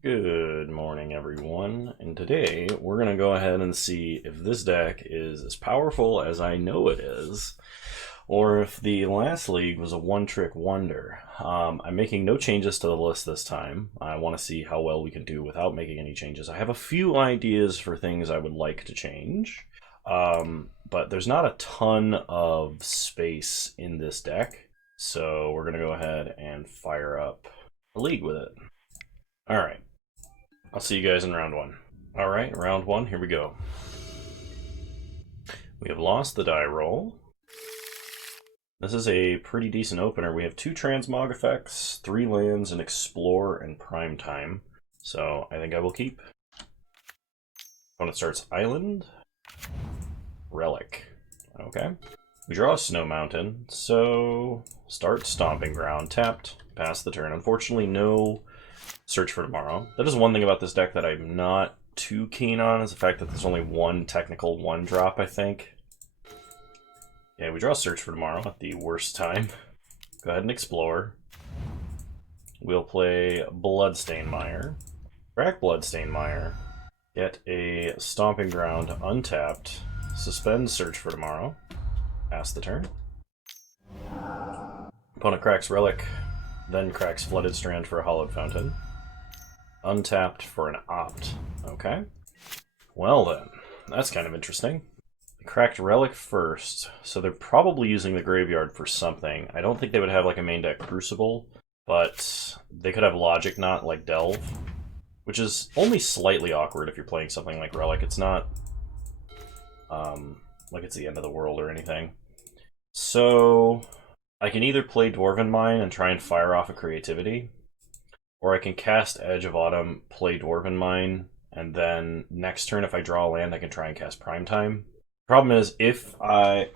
Good morning, everyone, and today we're going to go ahead and see if this deck is as powerful as I know it is, or if the last league was a one-trick wonder. I'm making no changes to the list this time. I want to see how well we can do without making any changes. I have a few ideas for things I would like to change, but there's not a ton of space in this deck, so we're going to go ahead and fire up a league with it. Alright. I'll see you guys in round one. Alright, round one, here we go. We have lost the die roll. This is a pretty decent opener. We have 2 transmog effects, 3 lands, an explore, and prime time. So I think I will keep. Opponent starts island. Relic. Okay. We draw a snow mountain, so start stomping ground, tapped, pass the turn. Unfortunately, no Search for Tomorrow. That is one thing about this deck that I'm not too keen on, is the fact that there's only one technical 1-drop, I think. Yeah, we draw Search for Tomorrow at the worst time. Go ahead and explore. We'll play Bloodstained Mire. Crack Bloodstained Mire. Get a Stomping Ground untapped. Suspend Search for Tomorrow. Pass the turn. Opponent cracks Relic, then cracks Flooded Strand for a Hollowed Fountain. Untapped for an opt. Okay. Well then, that's kind of interesting. They cracked Relic first, so they're probably using the graveyard for something. I don't think they would have like a main deck Crucible, but they could have Logic Knot like Delve, which is only slightly awkward if you're playing something like Relic. It's not like it's the end of the world or anything. So I can either play Dwarven Mine and try and fire off a creativity, or I can cast Edge of Autumn, play Dwarven Mine, and then next turn if I draw a land I can try and cast Primetime. Problem is if I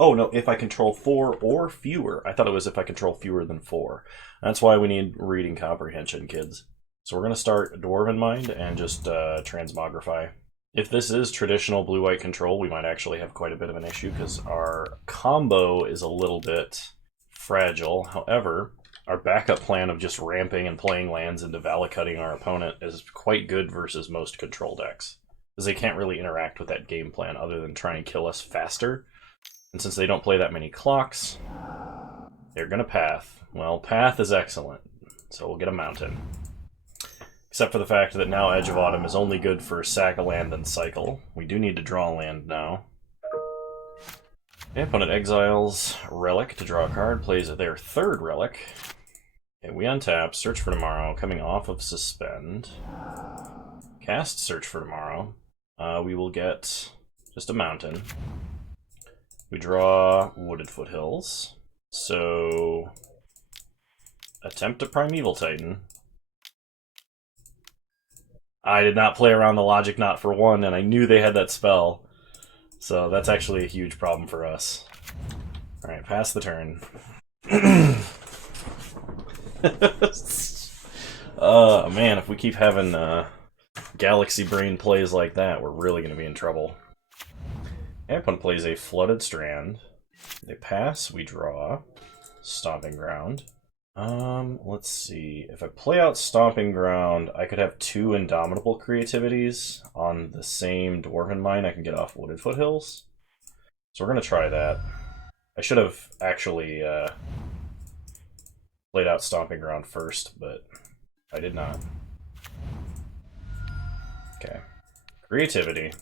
control 4 or fewer. I thought it was if I control fewer than 4. That's why we need reading comprehension, kids. So we're going to start Dwarven Mind and just Transmogrify. If this is traditional blue-white control, we might actually have quite a bit of an issue because our combo is a little bit fragile. However, our backup plan of just ramping and playing lands into Valakutting our opponent is quite good versus most control decks, because they can't really interact with that game plan other than try and kill us faster. And since they don't play that many clocks, they're going to Path. Well, Path is excellent, so we'll get a mountain. Except for the fact that now Edge of Autumn is only good for sack a land and cycle. We do need to draw a land now. Okay, opponent exiles Relic to draw a card, plays their 3rd Relic. Okay, we untap, Search for Tomorrow, coming off of Suspend. Cast Search for Tomorrow. We will get just a mountain. We draw Wooded Foothills. So attempt a Primeval Titan. I did not play around the Logic Knot for 1, and I knew they had that spell. So that's actually a huge problem for us. Alright, pass the turn. Man, if we keep having Galaxy Brain plays like that, we're really going to be in trouble. Opponent plays a Flooded Strand. They pass, we draw. Stomping Ground. Let's see. If I play out Stomping Ground, I could have 2 Indomitable creativities on the same Dwarven Mine. I can get off Wooded Foothills. So we're going to try that. I should have actually played out Stomping Ground first, but I did not. Okay. Creativity.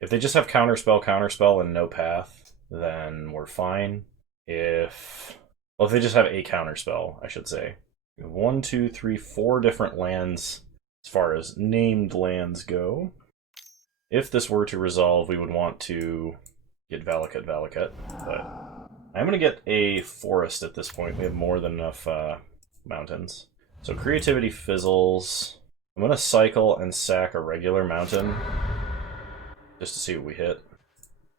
If they just have Counterspell, and no Path, then we're fine. Well, if they just have a Counterspell, I should say. We have 1, 2, 3, 4 different lands as far as named lands go. If this were to resolve, we would want to get Valakut, but I'm going to get a forest at this point. We have more than enough mountains. So creativity fizzles. I'm going to cycle and sack a regular mountain just to see what we hit.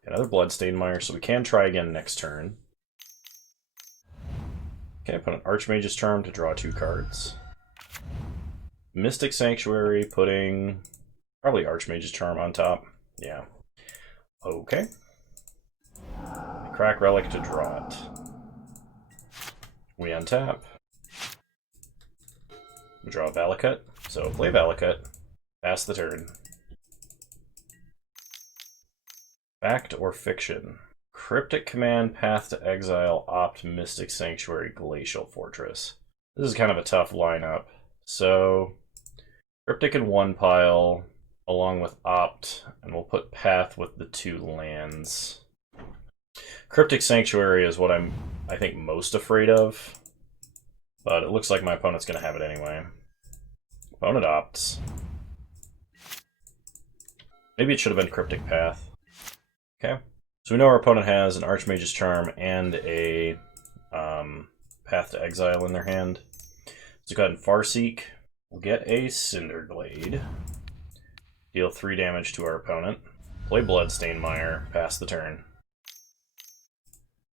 Another Bloodstained Mire, so we can try again next turn. Okay, put an Archmage's Charm to draw 2 cards. Mystic Sanctuary, putting probably Archmage's Charm on top. Yeah. Okay. Crack Relic to draw it. We untap. We draw a Valakut, So play Valakut, pass the turn. Fact or fiction? Cryptic Command, Path to Exile, Opt, Mystic Sanctuary, Glacial Fortress. This is kind of a tough lineup. So, Cryptic in one pile, along with Opt, and we'll put Path with the 2 lands. Cryptic Sanctuary is what I'm, I think, most afraid of, but it looks like my opponent's going to have it anyway. Opponent opts. Maybe it should have been Cryptic Path. Okay. So we know our opponent has an Archmage's Charm and a Path to Exile in their hand. So go ahead and Farseek. We'll get a Cinderglade. Deal 3 damage to our opponent. Play Bloodstained Mire. Pass the turn.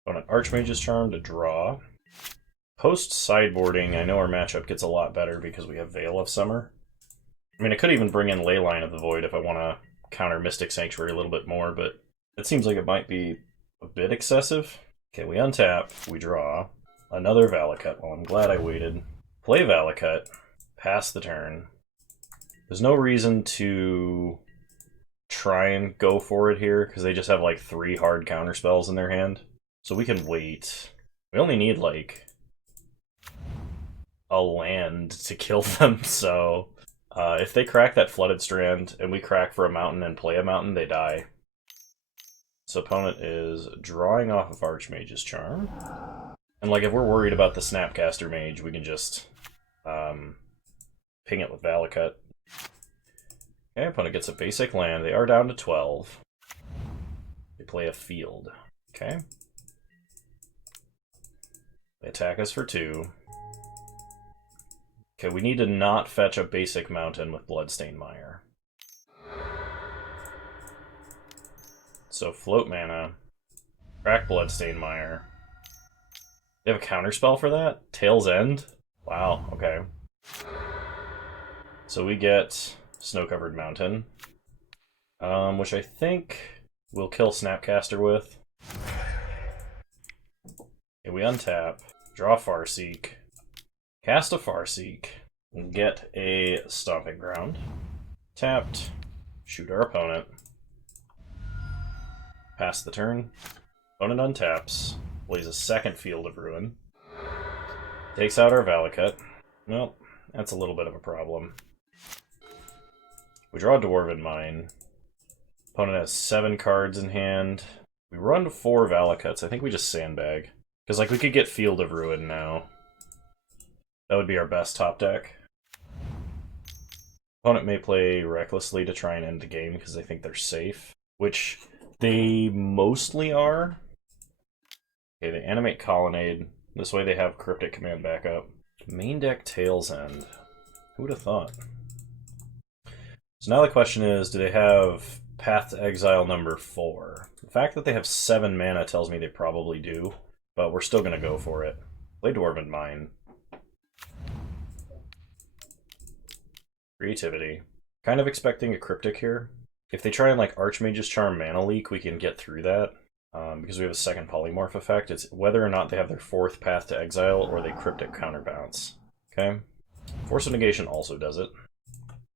Opponent Archmage's Charm to draw. Post sideboarding, I know our matchup gets a lot better because we have Veil of Summer. I mean, I could even bring in Leyline of the Void if I want to counter Mystic Sanctuary a little bit more, but it seems like it might be a bit excessive. Okay, we untap, we draw. Another Valakut. Well, I'm glad I waited. Play Valakut, pass the turn. There's no reason to try and go for it here, because they just have like 3 hard counter spells in their hand. So we can wait. We only need like a land to kill them, so if they crack that Flooded Strand and we crack for a mountain and play a mountain, they die. So opponent is drawing off of Archmage's Charm. And like if we're worried about the Snapcaster Mage, we can just ping it with Valakut. Okay, opponent gets a basic land. They are down to 12. They play a field. Okay. They attack us for 2. Okay, we need to not fetch a basic mountain with Bloodstained Mire. So float mana, crack Bloodstained Mire. They have a counterspell for that? Tail's End? Wow, okay. So we get Snow-Covered Mountain, which I think we'll kill Snapcaster with. Okay, we untap, draw Farseek, cast a Farseek, and get a Stomping Ground. Tapped, shoot our opponent. Pass the turn. Opponent untaps, plays a second Field of Ruin. Takes out our Valakut. Well, that's a little bit of a problem. We draw Dwarven Mine. Opponent has 7 cards in hand. We run 4 Valakuts. I think we just sandbag. Because like we could get Field of Ruin now. That would be our best top deck. Opponent may play recklessly to try and end the game because they think they're safe. Which they mostly are. Okay, they animate Colonnade. This way they have Cryptic Command backup. Main deck Tail's End. Who would have thought? So now the question is, do they have Path to Exile number 4? The fact that they have 7 mana tells me they probably do, but we're still going to go for it. Play Dwarven Mine. Creativity. Kind of expecting a Cryptic here. If they try and like Archmage's Charm Mana Leak, we can get through that. Because we have a second Polymorph effect. It's whether or not they have their 4th Path to Exile or they Cryptic Counterbounce. Okay. Force of Negation also does it.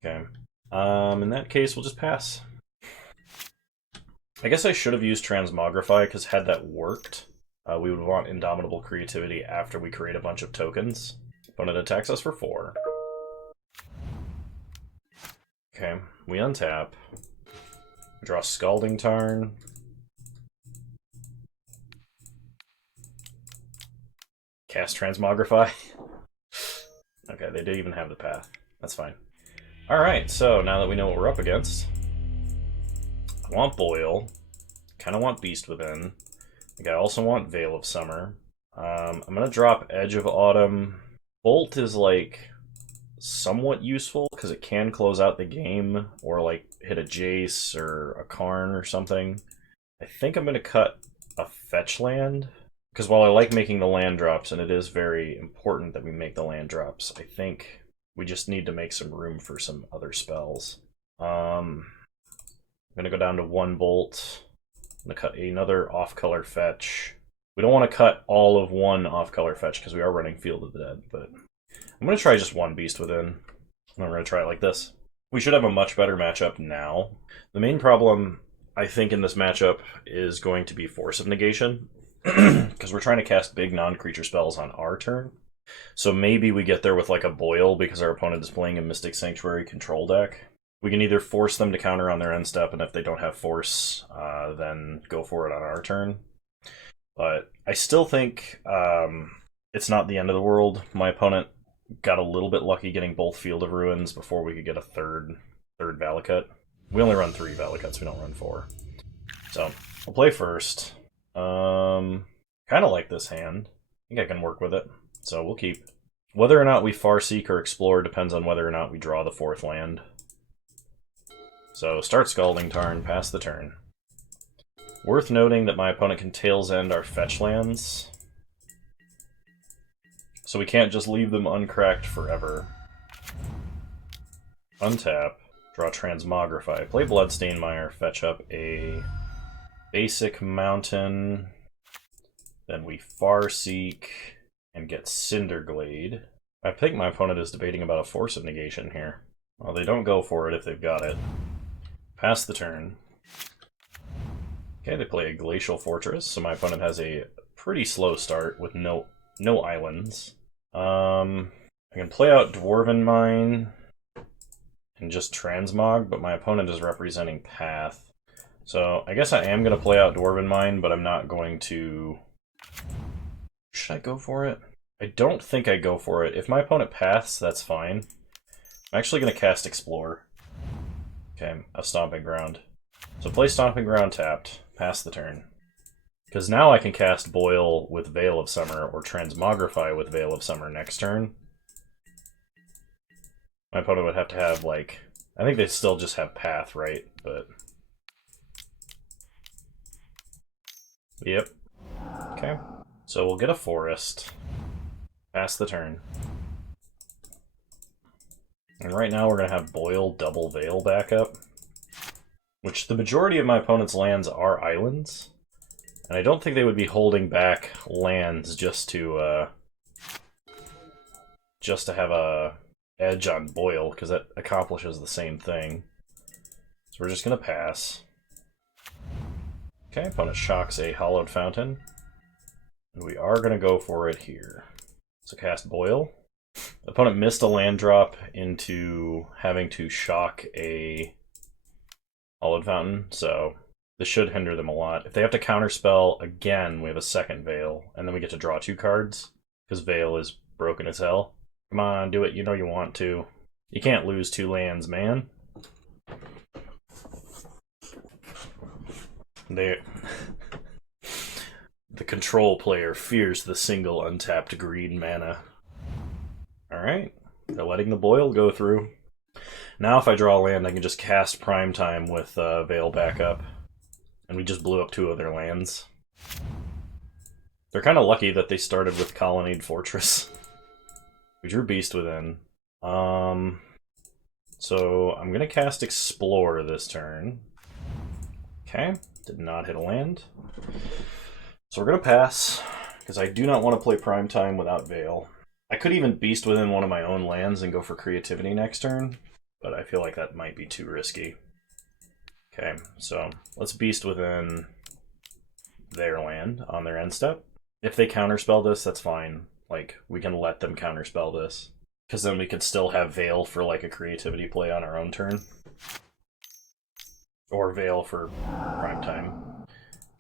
Okay. In that case, we'll just pass. I guess I should have used Transmogrify, because had that worked, we would want Indomitable Creativity after we create a bunch of tokens. Opponent attacks us for 4. Okay, we untap. Draw Scalding Tarn. Cast Transmogrify. Okay, they did even have the path. That's fine. Alright, so now that we know what we're up against, I want Boil. Kind of want Beast Within. I think I also want Veil of Summer. I'm going to drop Edge of Autumn. Bolt is like somewhat useful because it can close out the game or like hit a Jace or a Karn or something. I think I'm going to cut a fetch land because while I like making the land drops and it is very important that we make the land drops, I think we just need to make some room for some other spells. I'm going to go down to 1 Bolt. I'm going to cut another off-color fetch. We don't want to cut all of 1 off-color fetch because we are running Field of the Dead, but I'm going to try just 1 Beast Within. And we're going to try it like this. We should have a much better matchup now. The main problem, I think, in this matchup is going to be Force of Negation, because we're trying to cast big non-creature spells on our turn. So maybe we get there with like a Boil because our opponent is playing a Mystic Sanctuary control deck. We can either force them to counter on their end step, and if they don't have Force, then go for it on our turn. But I still think it's not the end of the world. My opponent got a little bit lucky getting both Field of Ruins before we could get a third Valakut. We only run 3 Valakuts, we don't run 4. So, I'll play first. Kind of like this hand. I think I can work with it. So we'll keep. Whether or not we Farseek or Explore depends on whether or not we draw the 4th land. So start Scalding Tarn, pass the turn. Worth noting that my opponent can Tail's End our fetch lands. So we can't just leave them uncracked forever. Untap, draw Transmogrify, play Bloodstained Mire, fetch up a basic mountain. Then we Farseek and get Cinderglade. I think my opponent is debating about a Force of Negation here. Well, they don't go for it if they've got it. Pass the turn. Okay, they play a Glacial Fortress, so my opponent has a pretty slow start with no islands. I can play out Dwarven Mine and just Transmog, but my opponent is representing Path. So I guess I am going to play out Dwarven Mine, but I'm not going to... Should I go for it? I don't think I go for it. If my opponent paths, that's fine. I'm actually going to cast Explore. Okay, a Stomping Ground. So play Stomping Ground tapped, pass the turn. Because now I can cast Boil with Veil of Summer or Transmogrify with Veil of Summer next turn. My opponent would have to have, like... I think they still just have Path, right? But... Yep. Okay. So we'll get a Forest. Pass the turn. And right now we're going to have Boil double Veil backup. Which the majority of my opponent's lands are islands. And I don't think they would be holding back lands just to have a edge on Boil, because that accomplishes the same thing. So we're just going to pass. Okay, opponent shocks a Hallowed Fountain. And we are going to go for it here. So cast Boil. Opponent missed a land drop into having to shock a Hallowed Fountain, so this should hinder them a lot. If they have to counterspell again, we have a second Veil, and then we get to draw 2 cards, because Veil is broken as hell. Come on, do it, you know you want to. You can't lose 2 lands, man. The control player fears the single untapped green mana. Alright, they're letting the Boil go through. Now if I draw a land, I can just cast Primetime with Veil backup. And we just blew up 2 of their lands. They're kind of lucky that they started with Colonnade Fortress. We drew Beast Within. So I'm going to cast Explore this turn. Okay, did not hit a land. So we're going to pass, because I do not want to play Primetime without Veil. I could even Beast Within one of my own lands and go for Creativity next turn, but I feel like that might be too risky. Okay, so let's Beast Within their land on their end step. If they counterspell this, that's fine. Like, we can let them counterspell this, because then we could still have Veil for like a Creativity play on our own turn. Or Veil for Primetime.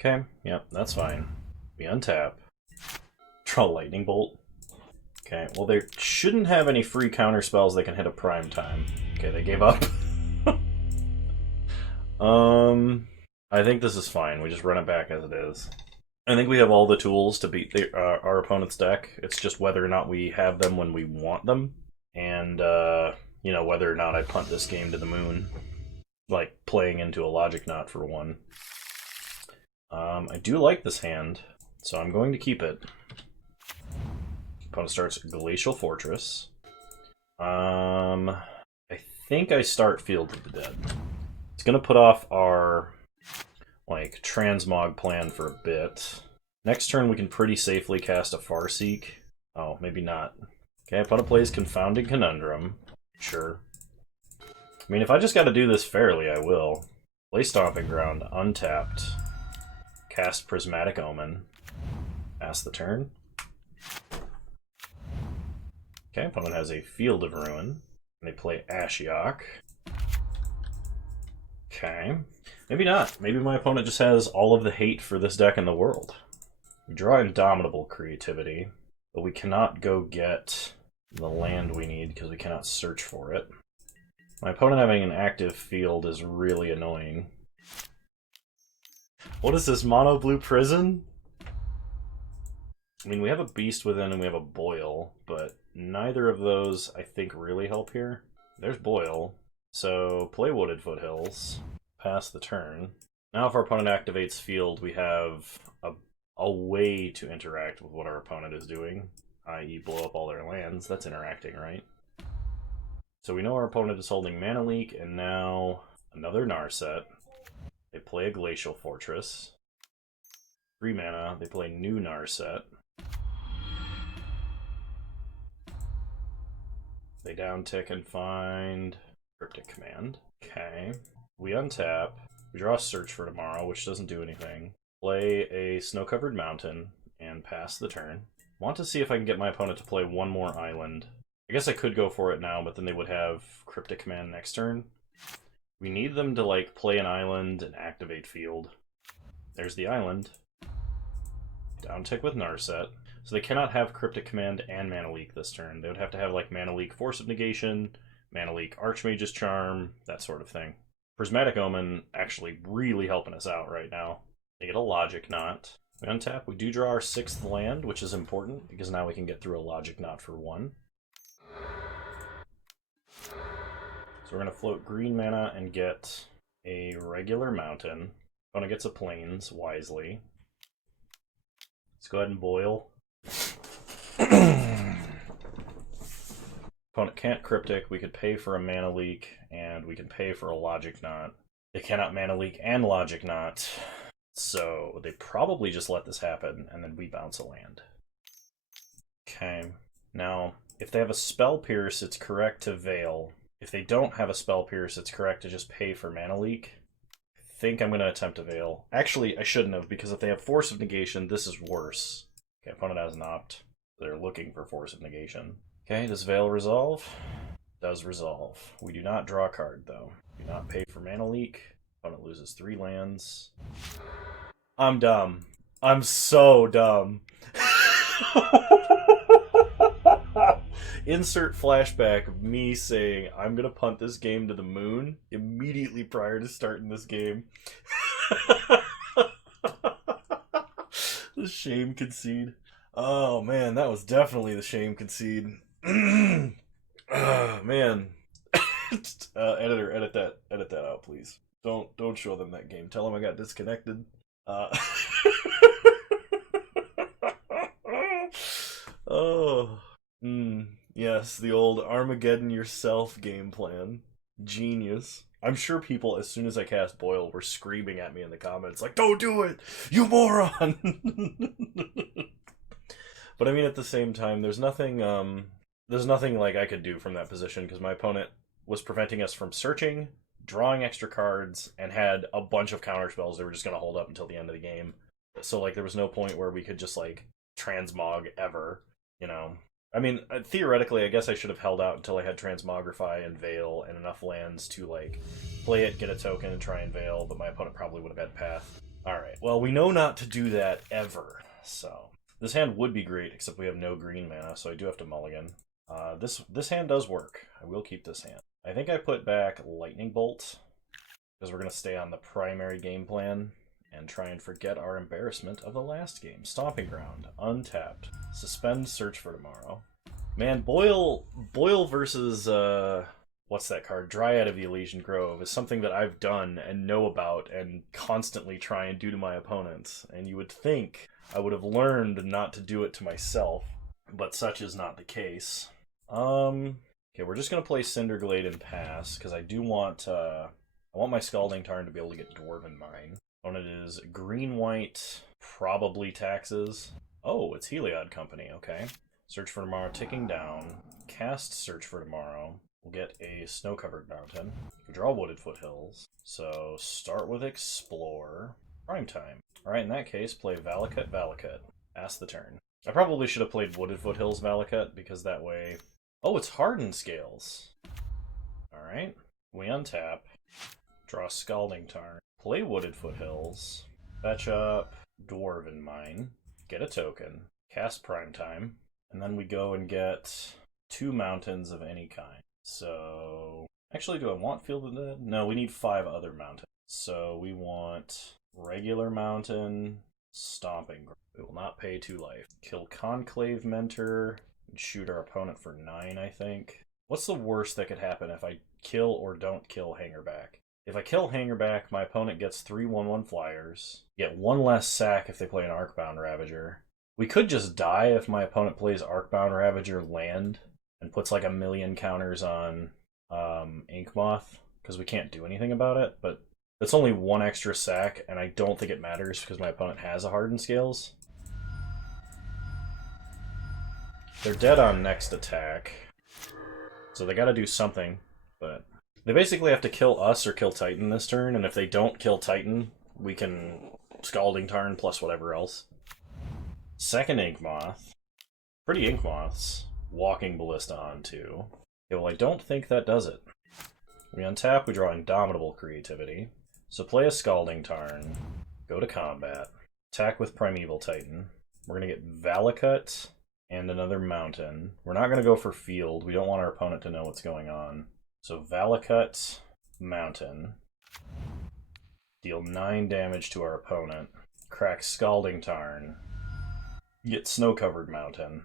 Okay, yep, that's fine. We untap. Draw Lightning Bolt. Okay, well they shouldn't have any free counter spells that can hit a Primetime. Okay, they gave up. I think this is fine. We just run it back as it is. I think we have all the tools to beat our opponent's deck. It's just whether or not we have them when we want them. And, you know, whether or not I punt this game to the moon. Like, playing into a Logic Knot for one. I do like this hand, so I'm going to keep it. Opponent starts Glacial Fortress. I think I start Field of the Dead. It's going to put off our, like, Transmog plan for a bit. Next turn we can pretty safely cast a Farseek. Oh, maybe not. Okay, opponent plays Confounded Conundrum. Sure. I mean, if I just gotta do this fairly, I will. Play Stomping Ground, untapped. Cast Prismatic Omen. Pass the turn. Okay, opponent has a Field of Ruin. And they play Ashiok. Okay. Maybe not. Maybe my opponent just has all of the hate for this deck in the world. We draw Indomitable Creativity, but we cannot go get the land we need because we cannot search for it. My opponent having an active field is really annoying. What is this, Mono Blue Prison? I mean, we have a Beast Within and we have a Boil, but neither of those, I think, really help here. There's Boil, so play Wooded Foothills, pass the turn. Now if our opponent activates field, we have a way to interact with what our opponent is doing, i.e. blow up all their lands. That's interacting, right? So we know our opponent is holding Mana Leak, and now another Narset. They play a Glacial Fortress. 3 mana, they play new Narset. They downtick and find Cryptic Command. Okay. We untap. We draw a Search for Tomorrow, which doesn't do anything. Play a Snow-Covered Mountain and pass the turn. Want to see if I can get my opponent to play one more island. I guess I could go for it now, but then they would have Cryptic Command next turn. We need them to, like, play an island and activate field. There's the island. Downtick with Narset. So they cannot have Cryptic Command and Mana Leak this turn. They would have to have, like, Mana Leak Force of Negation, Mana Leak Archmage's Charm, that sort of thing. Prismatic Omen actually really helping us out right now. They get a Logic Knot. We untap. We do draw our 6th land, which is important, because now we can get through a Logic Knot for 1. So we're going to float green mana and get a regular mountain. Opponent gets a plains, wisely. Let's go ahead and boil. Opponent can't Cryptic. We could pay for a Mana Leak, and we can pay for a Logic Knot. They cannot Mana Leak and Logic Knot, so they probably just let this happen, and then we bounce a land. Okay. Now, if they have a Spell Pierce, it's correct to Veil. If they don't have a Spell Pierce, it's correct to just pay for Mana Leak. I think I'm going to attempt to Veil. Actually, I shouldn't have, because if they have Force of Negation, this is worse. Okay, opponent has an opt. They're looking for Force of Negation. Okay, does Veil resolve? Does resolve. We do not draw a card, though. Do not pay for Mana Leak. Opponent loses 3 lands. I'm dumb. I'm so dumb. Insert flashback of me saying, I'm gonna punt this game to the moon immediately prior to starting this game. The shame concede. Oh man, that was definitely the shame concede. Man. Editor, edit that out, please. Don't show them that game. Tell them I got disconnected. Oh. Yes, the old Armageddon yourself game plan. Genius. I'm sure people, as soon as I cast Boil, were screaming at me in the comments, like, don't do it! You moron! But I mean, at the same time, there's nothing like I could do from that position, because my opponent was preventing us from searching, drawing extra cards, and had a bunch of counterspells that were just going to hold up until the end of the game. So, like, there was no point where we could just, like, transmog ever, you know? I mean, theoretically, I guess I should have held out until I had Transmogrify and Veil and enough lands to, like, play it, get a token, and try and Veil, but my opponent probably would have had Path. Alright, well, we know not to do that ever, so... This hand would be great, except we have no green mana, so I do have to mulligan. This hand does work. I will keep this hand. I think I put back Lightning Bolt, because we're going to stay on the primary game plan and try and forget our embarrassment of the last game. Stomping Ground, untapped, suspend Search for Tomorrow. Man, Boil versus, what's that card? Dryad of the Elysian Grove is something that I've done and know about and constantly try and do to my opponents. And you would think I would have learned not to do it to myself, but such is not the case. Okay, we're just going to play Cinderglade and pass, because I do want, I want my Scalding Tarn to be able to get Dwarven Mine. Opponent is green-white, probably taxes. Oh, it's Heliod Company, okay. Search for Tomorrow ticking down. Cast Search for Tomorrow. we'll get a snow-covered mountain. We draw wooded foothills. So start with explore. Prime time. Alright, in that case, play Valakut, Valakut. Pass the turn. I probably should have played wooded foothills Valakut, because that way... Oh, it's hardened scales. Alright. We untap. Draw Scalding Tarn. Play wooded foothills. Fetch up Dwarven Mine. Get a token. Cast Prime Time. And then we go and get 2 mountains of any kind. So... Actually, do I want Field of the Dead? No, we need 5 other mountains. So we want regular mountain, Stomping Ground. We will not pay 2 life. Kill Conclave Mentor, and shoot our opponent for 9, I think. What's the worst that could happen if I kill or don't kill Hangerback? If I kill Hangerback, my opponent gets 3 1/1 flyers. Get 1 less sack if they play an Arcbound Ravager. We could just die if my opponent plays Arcbound Ravager land and puts like a million counters on Inkmoth, because we can't do anything about it, but it's only 1 extra sack, and I don't think it matters because my opponent has a Hardened Scales. They're dead on next attack, so they gotta do something, but they basically have to kill us or kill Titan this turn, and if they don't kill Titan, we can Scalding Tarn plus whatever else. Second Inkmoth. Pretty Inkmoths. Walking Ballista on 2. Okay, well, I don't think that does it. We untap, we draw Indomitable Creativity. So play a Scalding Tarn, go to combat, attack with Primeval Titan. We're going to get Valakut and another mountain. We're not going to go for field. We don't want our opponent to know what's going on. So Valakut, mountain. Deal 9 damage to our opponent. Crack Scalding Tarn. Get Snow-Covered Mountain.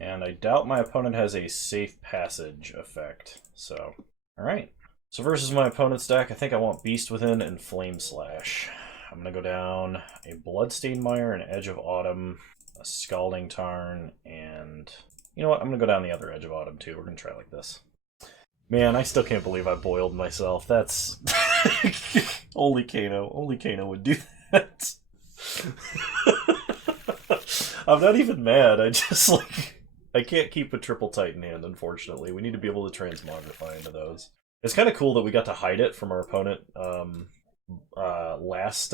And I doubt my opponent has a Safe Passage effect. So, alright. So versus my opponent's deck, I think I want Beast Within and Flame Slash. I'm going to go down a Bloodstained Mire, an Edge of Autumn, a Scalding Tarn, and... You know what? I'm going to go down the other Edge of Autumn too. We're going to try like this. Man, I still can't believe I boiled myself. That's... Only Kano would do that. I'm not even mad. I just, like... I can't keep a triple Titan hand, unfortunately. We need to be able to transmogrify into those. It's kind of cool that we got to hide it from our opponent last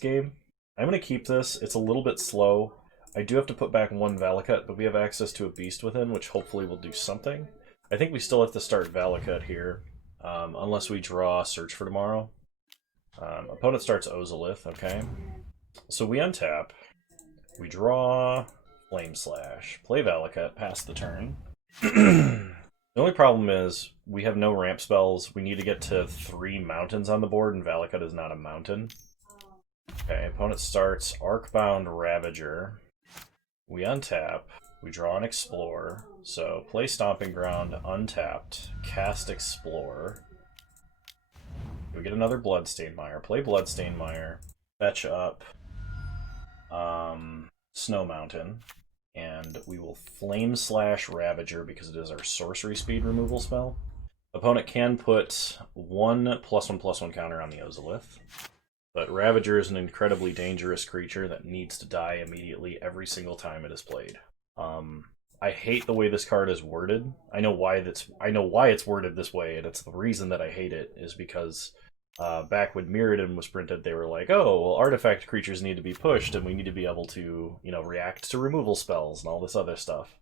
game. I'm going to keep this. It's a little bit slow. I do have to put back 1 Valakut, but we have access to a Beast Within, which hopefully will do something. I think we still have to start Valakut here, unless we draw Search for Tomorrow. Opponent starts Ozolith, okay. So we untap. We draw Flame Slash. Play Valakut, pass the turn. The only problem is we have no ramp spells. We need to get to 3 mountains on the board, and Valakut is not a mountain. Okay, opponent starts Arcbound Ravager. We untap. We draw an Explore. So play Stomping Ground, untapped, cast Explore. We get another Bloodstained Mire. Play Bloodstained Mire. Fetch up Snow Mountain. And we will Flame Slash Ravager because it is our sorcery speed removal spell. Opponent can put 1 +1/+1 counter on the Ozolith. But Ravager is an incredibly dangerous creature that needs to die immediately every single time it is played. I hate the way this card is worded. I know why it's worded this way, and it's the reason that I hate it is because back when Mirrodin was printed, they were like, oh, well, artifact creatures need to be pushed, and we need to be able to, you know, react to removal spells and all this other stuff.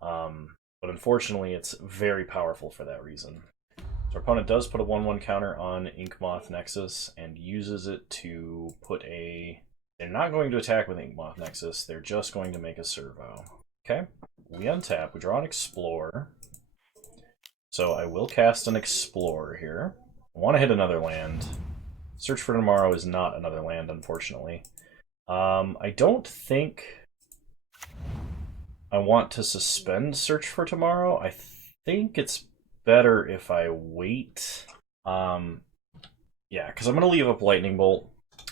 But unfortunately, it's very powerful for that reason. So our opponent does put a 1/1 counter on Inkmoth Nexus and uses it to put a... They're not going to attack with Inkmoth Nexus, they're just going to make a servo. Okay, we untap, we draw an Explore. So I will cast an Explore here. I want to hit another land. Search for Tomorrow is not another land, unfortunately. I don't think I want to suspend Search for Tomorrow. I think it's better if I wait. Yeah, because I'm going to leave up Lightning Bolt.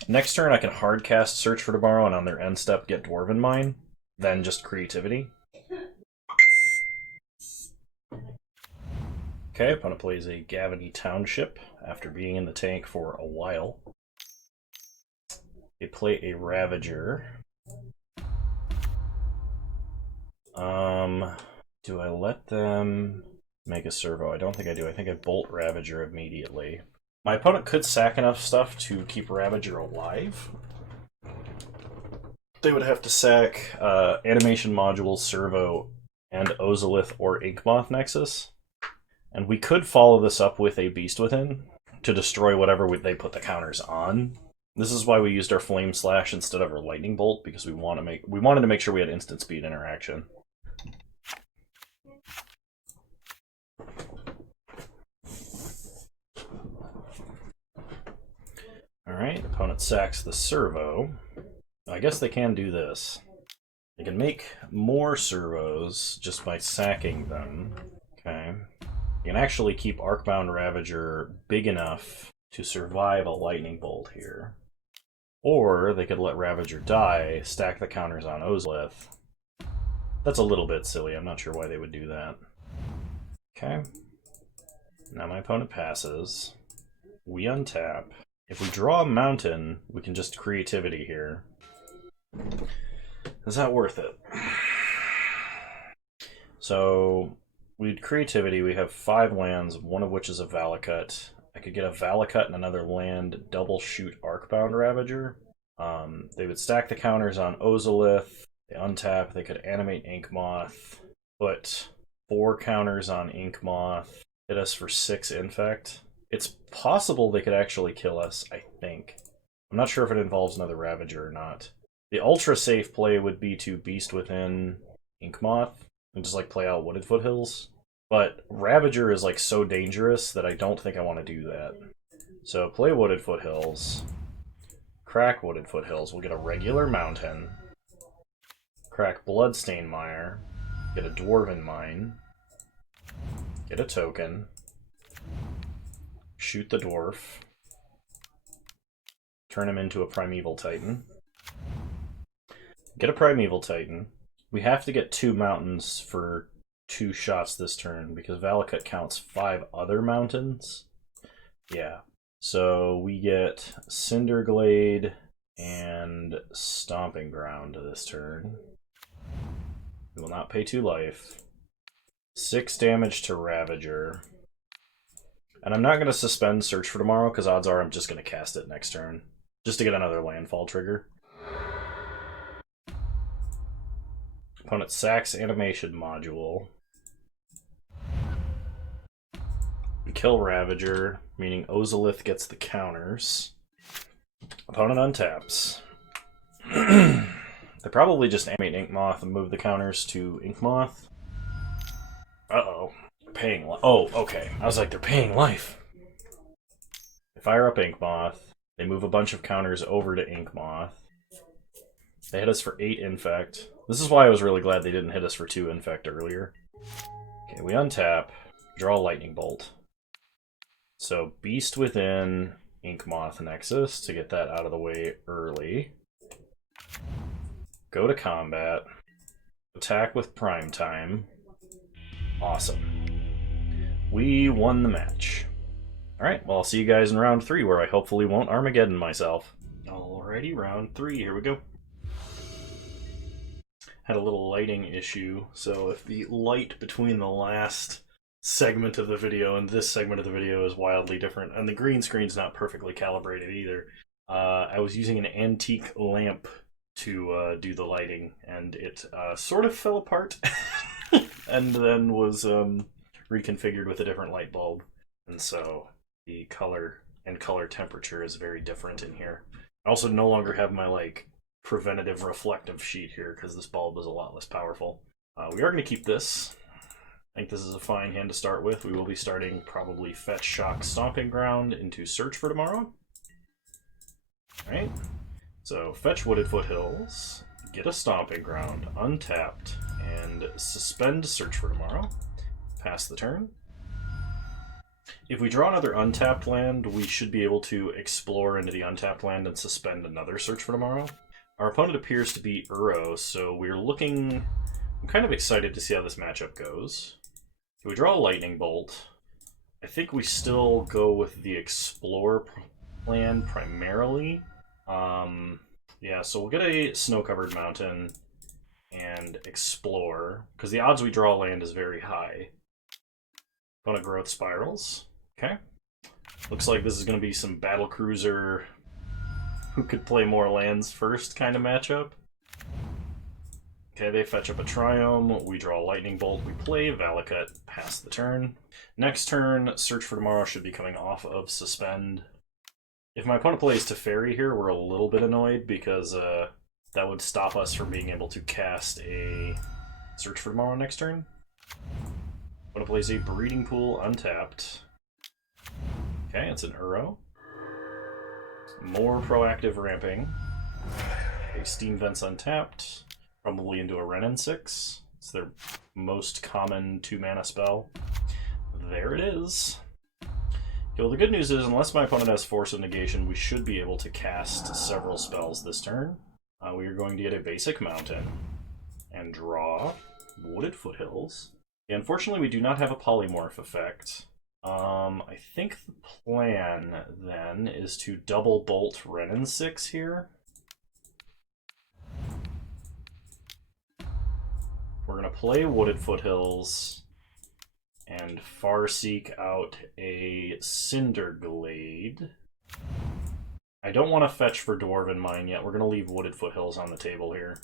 Next turn I can hard cast Search for Tomorrow and on their end step get Dwarven Mine, then just Creativity. Okay, opponent plays a Gavany Township after being in the tank for a while. They play a Ravager. Do I let them... Make a servo. I don't think I do. I think I bolt Ravager immediately. My opponent could sack enough stuff to keep Ravager alive. They would have to sack Animation Module, Servo, and Ozolith or Inkmoth Nexus. And we could follow this up with a Beast Within to destroy whatever they put the counters on. This is why we used our Flame Slash instead of our Lightning Bolt, because we wanted to make sure we had instant speed interaction. Alright, opponent sacks the Servo. I guess they can do this. They can make more servos just by sacking them. Okay. You can actually keep Arcbound Ravager big enough to survive a Lightning Bolt here. Or they could let Ravager die, stack the counters on Ozolith. That's a little bit silly. I'm not sure why they would do that. Okay. Now my opponent passes. We untap. If we draw a mountain, we can just creativity here. Is that worth it? So, we'd creativity, we have 5 lands, one of which is a Valakut. I could get a Valakut and another land, double shoot Arcbound Ravager. They would stack the counters on Ozolith, they untap, they could animate Inkmoth, put 4 counters on Inkmoth, hit us for 6 infect. It's possible they could actually kill us, I think. I'm not sure if it involves another Ravager or not. The ultra safe play would be to Beast Within Inkmoth and just like play out Wooded Foothills. But Ravager is like so dangerous that I don't think I want to do that. So play Wooded Foothills. Crack Wooded Foothills. We'll get a regular mountain. Crack Bloodstained Mire. Get a Dwarven Mine. Get a token. Shoot the dwarf. Turn him into a Primeval Titan. Get a Primeval Titan. We have to get 2 mountains for 2 shots this turn, because Valakut counts 5 other mountains. Yeah. So we get Cinderglade and Stomping Ground this turn. We will not pay 2 life. 6 damage to Ravager. And I'm not going to suspend Search for Tomorrow, because odds are I'm just going to cast it next turn. Just to get another landfall trigger. Opponent sacks Animation Module. We kill Ravager, meaning Ozolith gets the counters. Opponent untaps. They probably just animate Inkmoth and move the counters to Inkmoth. Uh-oh. Paying life. Oh, okay. I was like, they're paying life. They fire up Inkmoth. They move a bunch of counters over to Inkmoth. They hit us for 8 infect. This is why I was really glad they didn't hit us for 2 infect earlier. Okay, we untap, draw a Lightning Bolt. So Beast Within Inkmoth Nexus to get that out of the way early. Go to combat. Attack with Prime Time. Awesome. We won the match. Alright, well I'll see you guys in round 3 where I hopefully won't Armageddon myself. Alrighty, round 3, here we go. Had a little lighting issue, so if the light between the last segment of the video and this segment of the video is wildly different, and the green screen's not perfectly calibrated either, I was using an antique lamp to do the lighting, and it sort of fell apart, and then was reconfigured with a different light bulb, and so the color and color temperature is very different in here. I also no longer have my, like, preventative reflective sheet here because this bulb is a lot less powerful. We are going to keep this. I think this is a fine hand to start with. We will be starting probably Fetch, Shock, Stomping Ground into Search for Tomorrow. Alright, so Fetch Wooded Foothills, get a Stomping Ground, untapped, and suspend Search for Tomorrow. Pass the turn. If we draw another untapped land, we should be able to explore into the untapped land and suspend another Search for Tomorrow. Our opponent appears to be Uro, so we're looking... I'm kind of excited to see how this matchup goes. If we draw a Lightning Bolt, I think we still go with the Explore plan primarily. Yeah, so we'll get a Snow-Covered Mountain and Explore, because the odds we draw land is very high. Opponent growth spirals. Okay. Looks like this is going to be some battle cruiser who could play more lands first kind of matchup. Okay, they fetch up a Triome, we draw a Lightning Bolt, we play Valakut, pass the turn. Next turn, Search for Tomorrow should be coming off of Suspend. If my opponent plays Teferi here, we're a little bit annoyed because that would stop us from being able to cast a Search for Tomorrow next turn. Opponent plays a Breeding Pool untapped. Okay, it's an Uro. More proactive ramping. A Steam Vents untapped. Probably into a Renin 6. It's their most common 2-mana spell. There it is. Okay, well, the good news is, unless my opponent has Force of Negation, we should be able to cast several spells this turn. We are going to get a basic Mountain and draw Wooded Foothills. Okay, unfortunately, we do not have a Polymorph effect. I think the plan, then, is to double bolt Renin 6 here. We're going to play Wooded Foothills and Farseek out a Cinderglade. I don't want to fetch for Dwarven Mine yet. We're going to leave Wooded Foothills on the table here.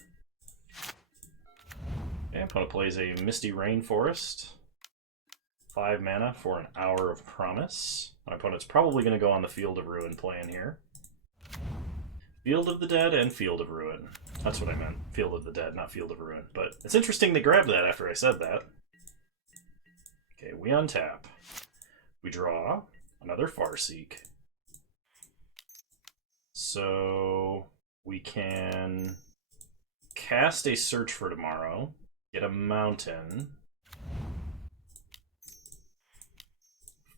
Okay, opponent plays a Misty Rainforest. 5 mana for an Hour of Promise. My opponent's probably going to go on the Field of Ruin plan here. Field of the Dead and Field of Ruin. That's what I meant. Field of the Dead, not Field of Ruin. But it's interesting they grabbed that after I said that. Okay, we untap. We draw another Farseek. So we can cast a Search for Tomorrow, get a Mountain,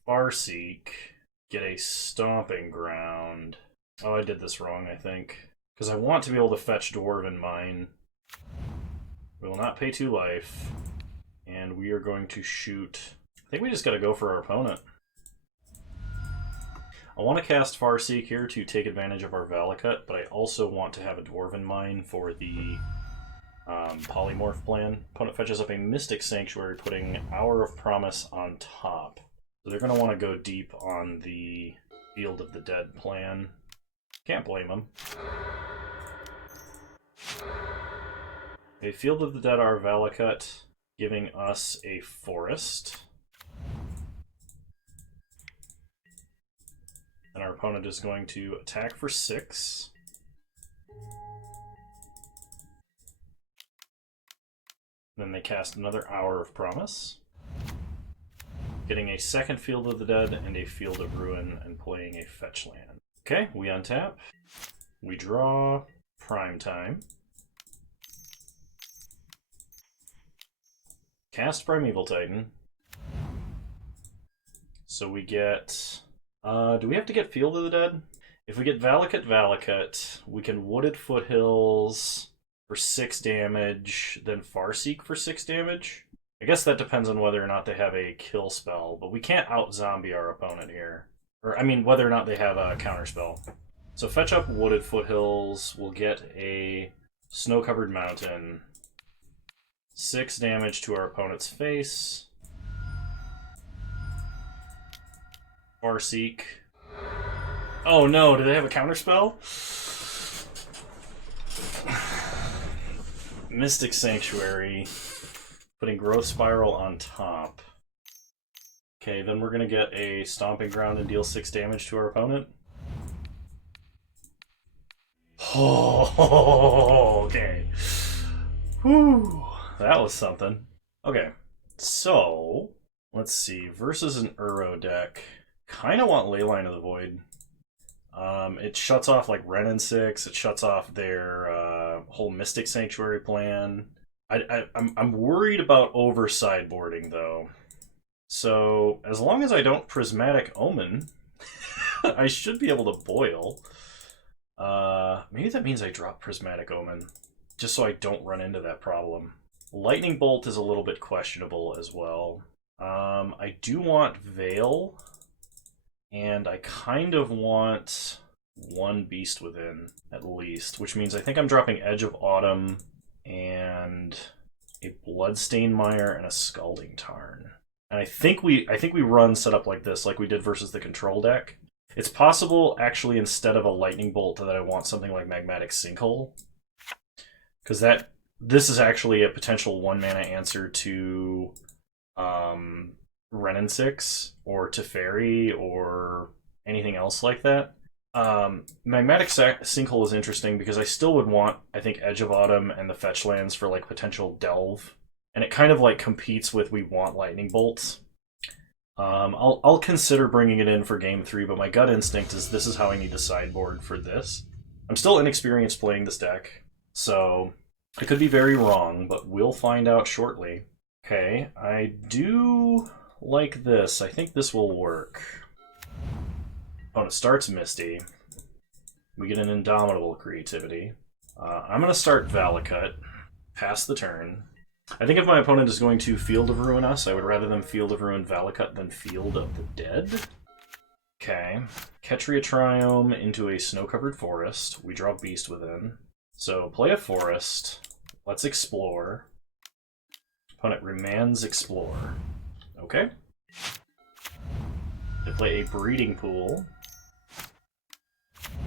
Farseek, get a Stomping Ground. Oh, I did this wrong, I think. Because I want to be able to fetch Dwarven Mine. We will not pay 2 life. And we are going to shoot... I think we just got to go for our opponent. I want to cast Farseek here to take advantage of our Valakut, but I also want to have a Dwarven Mine for the Polymorph plan. Opponent fetches up a Mystic Sanctuary, putting Hour of Promise on top. So they're going to want to go deep on the Field of the Dead plan. Can't blame them. A Field of the Dead are Valakut, giving us a Forest. And our opponent is going to attack for 6. Then they cast another Hour of Promise, getting a second Field of the Dead and a Field of Ruin and playing a fetch land. Okay, we untap. We draw Prime Time. Cast Primeval Titan. So we get... do we have to get Field of the Dead? If we get Valakut, we can Wooded Foothills for 6 damage, then Farseek for 6 damage. I guess that depends on whether or not they have a kill spell, but we can't out-zombie our opponent here. Or, I mean, whether or not they have a counterspell. So fetch up Wooded Foothills, we'll get a Snow-Covered Mountain. 6 damage to our opponent's face. Farseek. Oh no, do they have a counterspell? Mystic Sanctuary. Putting Growth Spiral on top. Okay, then we're going to get a Stomping Ground and deal 6 damage to our opponent. Oh, okay. Whew, that was something. Okay, so let's see. Versus an Uro deck. Kind of want Leyline of the Void. It shuts off like Renin 6. It shuts off their whole Mystic Sanctuary plan. I'm worried about over sideboarding though. So as long as I don't Prismatic Omen, I should be able to boil. Maybe that means I drop Prismatic Omen, just so I don't run into that problem. Lightning Bolt is a little bit questionable as well. I do want Veil, and I kind of want one Beast Within, at least, which means I think I'm dropping Edge of Autumn and a Bloodstained Mire and a Scalding Tarn. And I think we run set up like this, like we did versus the control deck. It's possible, actually, instead of a lightning bolt, that I want something like magmatic sinkhole, because this is actually a potential 1-mana answer to Renin 6 or Teferi or anything else like that. Magmatic Sinkhole is interesting because I still would want, I think, Edge of Autumn and the fetch lands for like potential delve, and it kind of like competes with we want lightning bolts. I'll consider bringing it in for game 3, but my gut instinct is this is how I need to sideboard for this. I'm still inexperienced playing this deck, so I could be very wrong, but we'll find out shortly. Okay, I do like this. I think this will work. Opponent starts Misty. We get an Indomitable Creativity. I'm going to start Valakut. Pass the turn. I think if my opponent is going to Field of Ruin us, I would rather them Field of Ruin Valakut than Field of the Dead. Okay. Ketria Triome into a snow-covered forest. We draw Beast Within. So play a forest. Let's explore. Opponent remands Explore. Okay. They play a Breeding Pool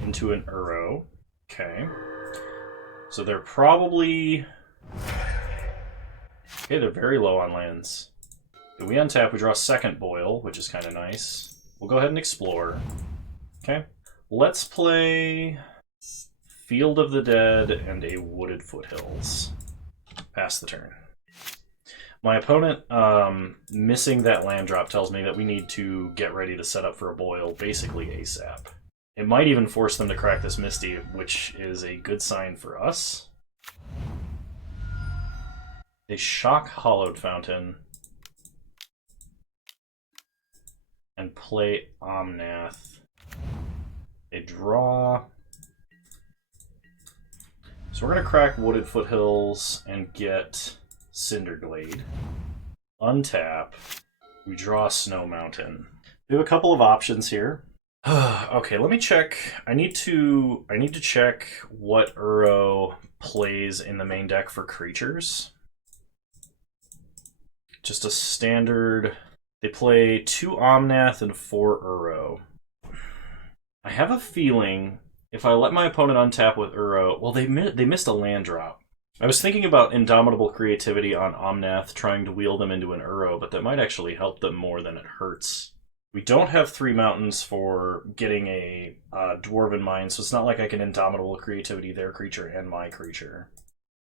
into an Uro. Okay. So they're probably... Okay, they're very low on lands. If we untap, we draw a second Boil, which is kind of nice. We'll go ahead and explore. Okay. Let's play Field of the Dead and a Wooded Foothills. Pass the turn. My opponent missing that land drop tells me that we need to get ready to set up for a Boil basically ASAP. It might even force them to crack this Misty, which is a good sign for us. They shock Hollowed Fountain and play Omnath. They draw. So we're going to crack Wooded Foothills and get Cinderglade. Untap. We draw Snow Mountain. We have a couple of options here. Okay, let me check. I need to check what Uro plays in the main deck for creatures. Just a standard. They play 2 Omnath and 4 Uro. I have a feeling if I let my opponent untap with Uro, well, they missed a land drop. I was thinking about Indomitable Creativity on Omnath, trying to wheel them into an Uro, but that might actually help them more than it hurts. We don't have 3 mountains for getting a Dwarven Mine, so it's not like I can Indomitable Creativity their creature and my creature.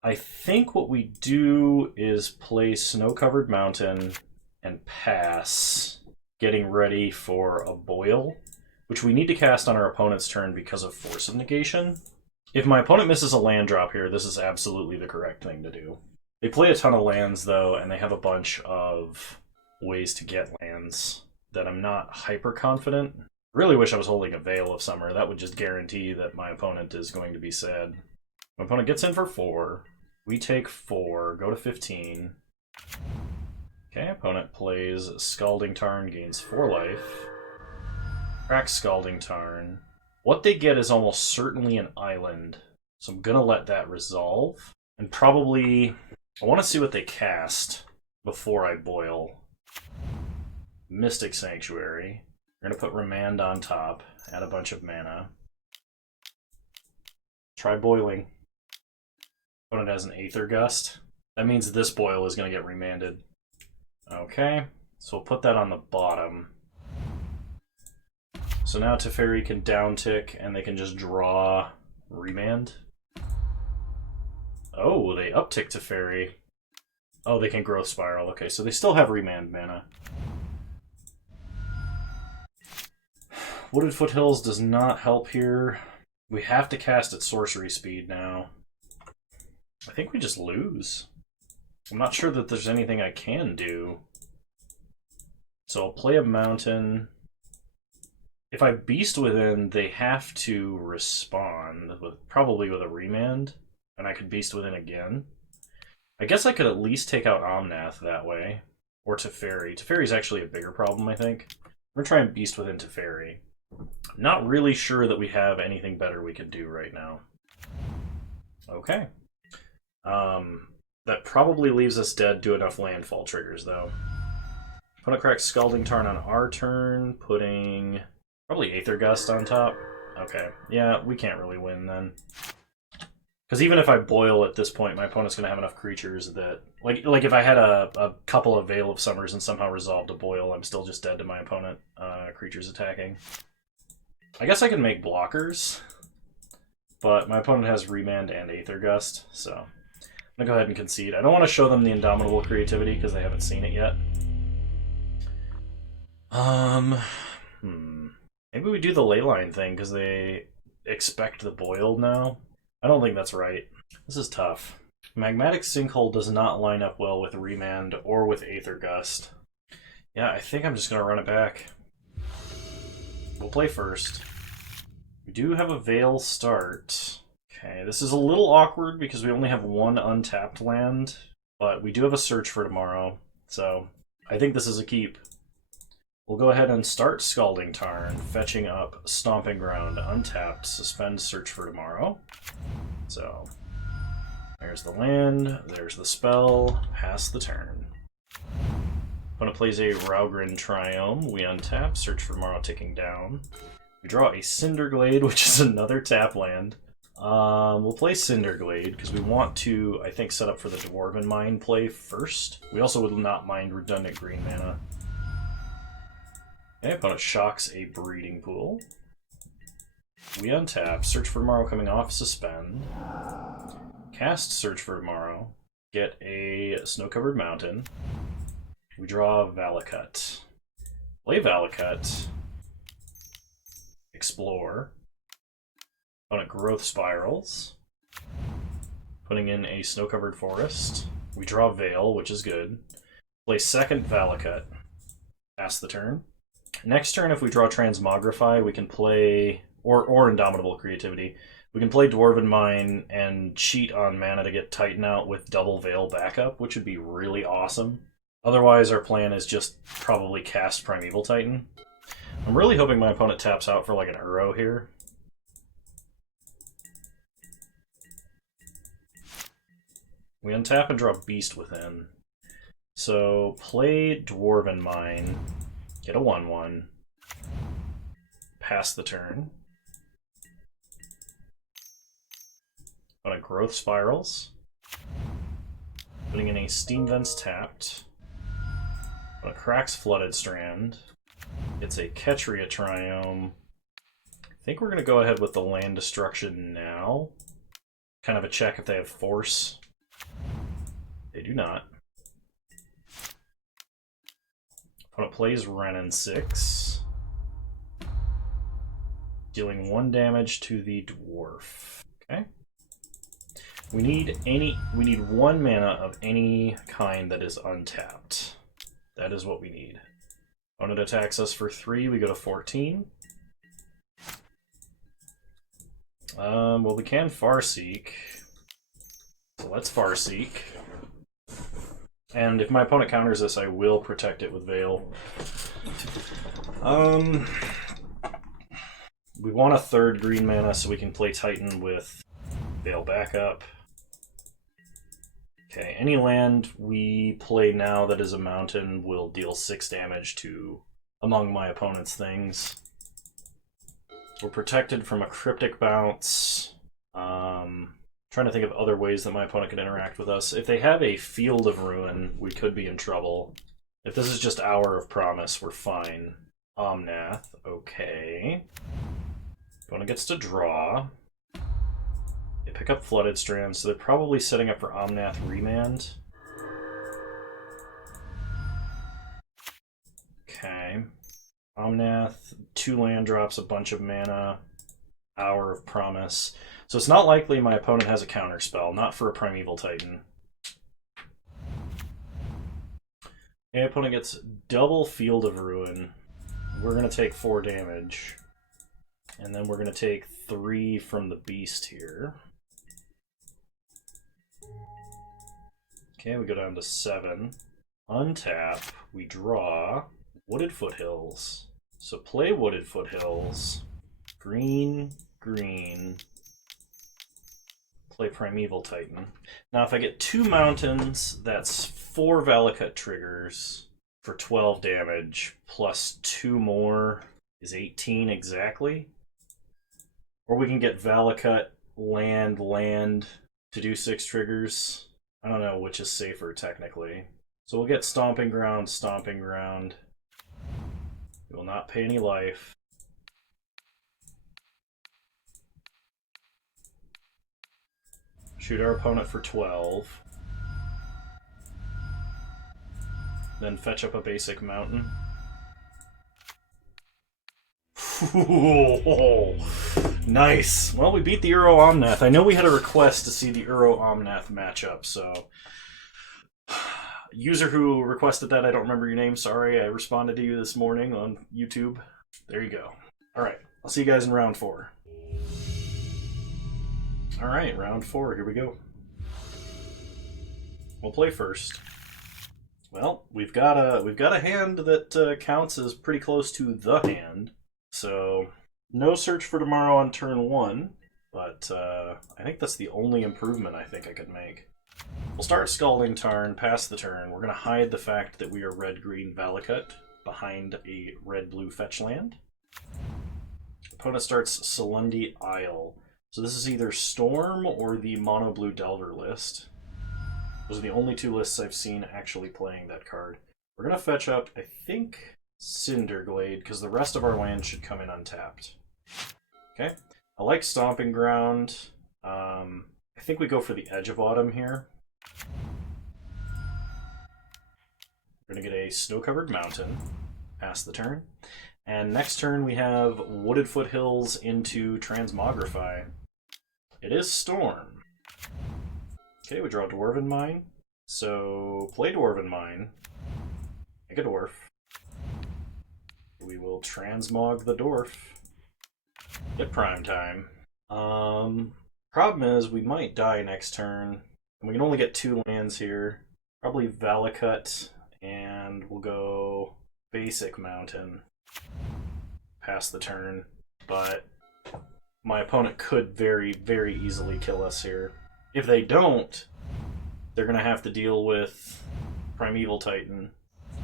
I think what we do is play Snow-Covered Mountain and pass, getting ready for a Boil, which we need to cast on our opponent's turn because of Force of Negation. If my opponent misses a land drop here, this is absolutely the correct thing to do. They play a ton of lands, though, and they have a bunch of ways to get lands that I'm not hyper-confident. Really wish I was holding a Veil of Summer. That would just guarantee that my opponent is going to be sad. My opponent gets in for 4. We take 4, go to 15. Okay, opponent plays Scalding Tarn, gains 4 life. Cracks Scalding Tarn. What they get is almost certainly an island, so I'm gonna let that resolve. And probably, I want to see what they cast before I Boil. Mystic Sanctuary. We're gonna put Remand on top, add a bunch of mana. Try boiling. Opponent has an Aether Gust. That means this Boil is going to get remanded. Okay, so we'll put that on the bottom. So now Teferi can downtick and they can just draw Remand. Oh, they uptick Teferi. Oh, they can Growth Spiral. Okay, so they still have Remand mana. Wooded Foothills does not help here. We have to cast at sorcery speed now. I think we just lose. I'm not sure that there's anything I can do. So I'll play a mountain. If I Beast Within, they have to respond, probably with a Remand, and I could Beast Within again. I guess I could at least take out Omnath that way, or Teferi. Teferi's actually a bigger problem, I think. We're going to try and Beast Within Teferi. Not really sure that we have anything better we could do right now. Okay. That probably leaves us dead to enough landfall triggers, though. Opponent cracks Scalding Tarn on our turn, putting probably Aether Gust on top. Okay, yeah, we can't really win then. Because even if I boil at this point, my opponent's going to have enough creatures that... Like if I had a couple of Veil of Summers and somehow resolved a boil, I'm still just dead to my opponent. Creatures attacking. I guess I can make blockers, but my opponent has Remand and Aether Gust, so I'm going to go ahead and concede. I don't want to show them the Indomitable Creativity because they haven't seen it yet. Maybe we do the Leyline thing because they expect the boiled now. I don't think that's right. This is tough. Magmatic Sinkhole does not line up well with Remand or with Aether Gust. Yeah, I think I'm just going to run it back. We'll play first. We do have a Veil start. Okay, this is a little awkward because we only have one untapped land, but we do have a Search for Tomorrow, so I think this is a keep. We'll go ahead and start Scalding Tarn, fetching up Stomping Ground, untapped, suspend Search for Tomorrow. So, there's the land, there's the spell, pass the turn. Opponent plays a Raugrin Triome, we untap, Search for Tomorrow ticking down. We draw a Cinderglade, which is another tap land. We'll play Cinderglade, because we want to, I think, set up for the Dwarven Mine play first. We also would not mind redundant green mana. Okay, opponent shocks a Breeding Pool. We untap, Search for Tomorrow coming off, suspend. Cast Search for Tomorrow. Get a Snow-Covered Mountain. We draw Valakut. Play Valakut. Explore. Opponent Growth Spirals. Putting in a Snow-Covered Forest. We draw Veil, which is good. Play second Valakut. Pass the turn. Next turn, if we draw Transmogrify, we can play, or Indomitable Creativity, we can play Dwarven Mine and cheat on mana to get Titan out with double Veil backup, which would be really awesome. Otherwise, our plan is just probably cast Primeval Titan. I'm really hoping my opponent taps out for like an Uro here. We untap and draw Beast Within. So, play Dwarven Mine. Get a 1/1. Pass the turn. Opponent Growth Spirals. Putting in a Steam Vents tapped. Opponent cracks Flooded Strand. It's a Ketria Triome. I think we're going to go ahead with the land destruction now. Kind of a check if they have force. They do not. Opponent plays Renin 6. Dealing 1 damage to the dwarf. Okay. We need 1 mana of any kind that is untapped. That is what we need. Opponent attacks us for 3, we go to 14. Well, we can Farseek. So let's Farseek. And if my opponent counters this, I will protect it with Veil. We want a 3rd green mana so we can play Titan with Veil backup. Okay, any land we play now that is a mountain will deal 6 damage to among my opponent's things. We're protected from a Cryptic Bounce. Trying to think of other ways that my opponent can interact with us. If they have a Field of Ruin, we could be in trouble. If this is just Hour of Promise, we're fine. Omnath, okay. Opponent gets to draw. They pick up Flooded Strand, so they're probably setting up for Omnath Remand. Okay. Omnath, 2 land drops, a bunch of mana. Hour of Promise. So it's not likely my opponent has a counter spell, not for a Primeval Titan. Okay, opponent gets double Field of Ruin. We're going to take 4 damage. And then we're going to take 3 from the Beast here. Okay, we go down to 7. Untap, we draw Wooded Foothills. So play Wooded Foothills. Green, green. Play Primeval Titan. Now if I get 2 mountains, that's 4 Valakut triggers. for 12 damage, plus 2 more is 18 exactly. Or we can get Valakut, land to do 6 triggers. I don't know which is safer technically. So we'll get Stomping Ground. We will not pay any life. Shoot our opponent for 12. Then fetch up a basic mountain. Ooh, nice. Well, we beat the Uro-Omnath. I know we had a request to see the Uro-Omnath matchup, so... User who requested that, I don't remember your name, sorry. I responded to you this morning on YouTube. There you go. Alright, I'll see you guys in round 4. Alright, round 4, here we go. We'll play first. Well, we've got a hand that counts as pretty close to the hand. So, no Search for Tomorrow on turn 1, but I think that's the only improvement I think I could make. We'll start Scalding Tarn, pass the turn. We're going to hide the fact that we are red-green Valakut behind a red-blue fetch land. Opponent starts Salundi Isle. So this is either Storm or the mono-blue Delver list. Those are the only 2 lists I've seen actually playing that card. We're going to fetch up, I think, Cinderglade, because the rest of our land should come in untapped. Okay. I like Stomping Ground. I think we go for the Edge of Autumn here. We're going to get a Snow-Covered Mountain. Pass the turn. And next turn we have Wooded Foothills into Transmogrify. It is Storm. Okay, we draw Dwarven Mine. So, play Dwarven Mine. Make a Dwarf. We will Transmog the Dwarf. Get Prime Time. Problem is, we might die next turn. And we can only get 2 lands here. Probably Valakut, and we'll go Basic Mountain. Pass the turn. But my opponent could very, very easily kill us here. If they don't, they're going to have to deal with Primeval Titan.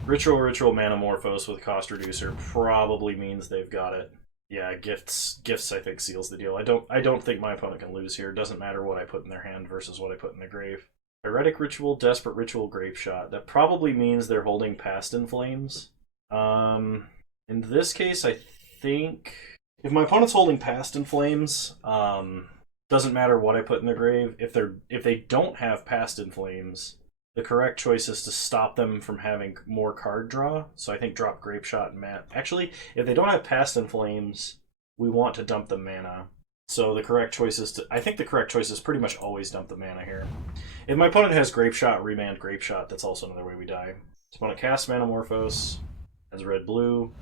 Ritual Manamorphose with Cost Reducer probably means they've got it. Yeah, gifts I think seals the deal. I don't think my opponent can lose here. It doesn't matter what I put in their hand versus what I put in their grave. Heretic Ritual, Desperate Ritual, Grape Shot. That probably means they're holding Past in Flames. In this case, I think if my opponent's holding Past in Flames, doesn't matter what I put in their grave. If they don't have Past in Flames, the correct choice is to stop them from having more card draw. So I think drop Grape Shot and mana. Actually, if they don't have Past in Flames, we want to dump the mana. So the correct choice is I think the correct choice is pretty much always dump the mana here. If my opponent has Grape Shot, remand Grape Shot, that's also another way we die. So opponent casts Manamorphose, has red-blue.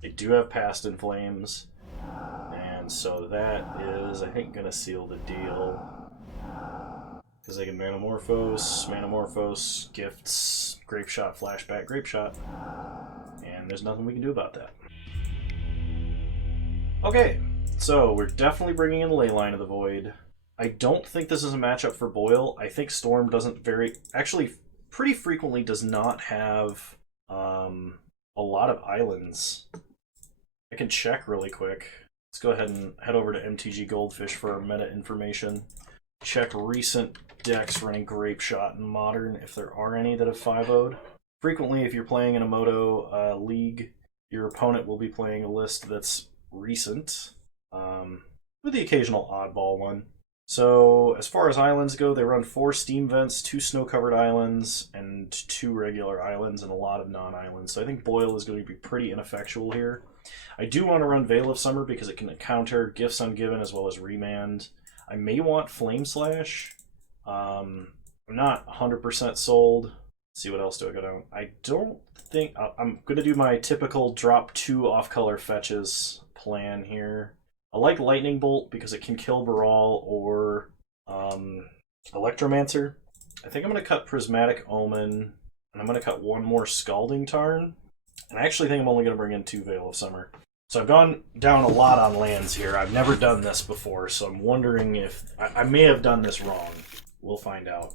They do have Past in Flames. And so that is, I think, going to seal the deal. Because they can Manamorphose, Gifts, Grape Shot, Flashback, Grape Shot. And there's nothing we can do about that. Okay, so we're definitely bringing in Leyline of the Void. I don't think this is a matchup for Boyle. I think Storm doesn't actually pretty frequently does not have a lot of islands. I can check really quick. Let's go ahead and head over to MTG Goldfish for our meta information. Check recent decks running Grape Shot in Modern, if there are any that have 5-0'd. Frequently, if you're playing in a Moto league, your opponent will be playing a list that's recent, with the occasional oddball one. So, as far as islands go, they run 4 Steam Vents, 2 Snow-Covered Islands, and 2 regular islands, and a lot of non-islands. So I think Boyle is going to be pretty ineffectual here. I do want to run Veil of Summer because it can counter Gifts Ungiven as well as Remand. I may want Flame Slash. I'm not 100% sold. Let's see, what else do I go down? I don't think... I'm going to do my typical drop 2 off-color fetches plan here. I like Lightning Bolt because it can kill Baral or Electromancer. I think I'm going to cut Prismatic Omen, and I'm going to cut 1 more Scalding Tarn. And I actually think I'm only going to bring in 2 Veil of Summer. So I've gone down a lot on lands here. I've never done this before, so I'm wondering if... I may have done this wrong. We'll find out.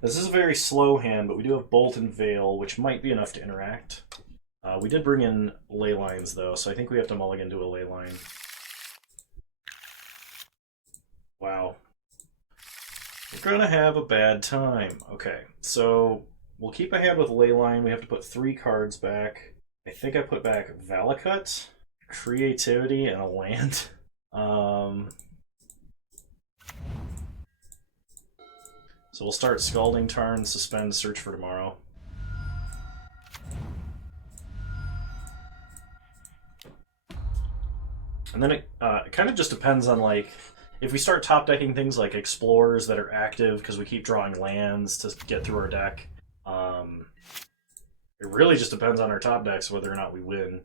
This is a very slow hand, but we do have Bolt and Veil, which might be enough to interact. We did bring in ley lines, though, so I think we have to mulligan to a ley line. Wow. We're gonna have a bad time. Okay, so we'll keep a hand with ley line. We have to put 3 cards back. I think I put back Valakut, Creativity, and a land. So we'll start Scalding Tarn, suspend, search for tomorrow. And then it kind of just depends on, like, if we start top decking things like Explorers that are active because we keep drawing lands to get through our deck. It really just depends on our top decks whether or not we win.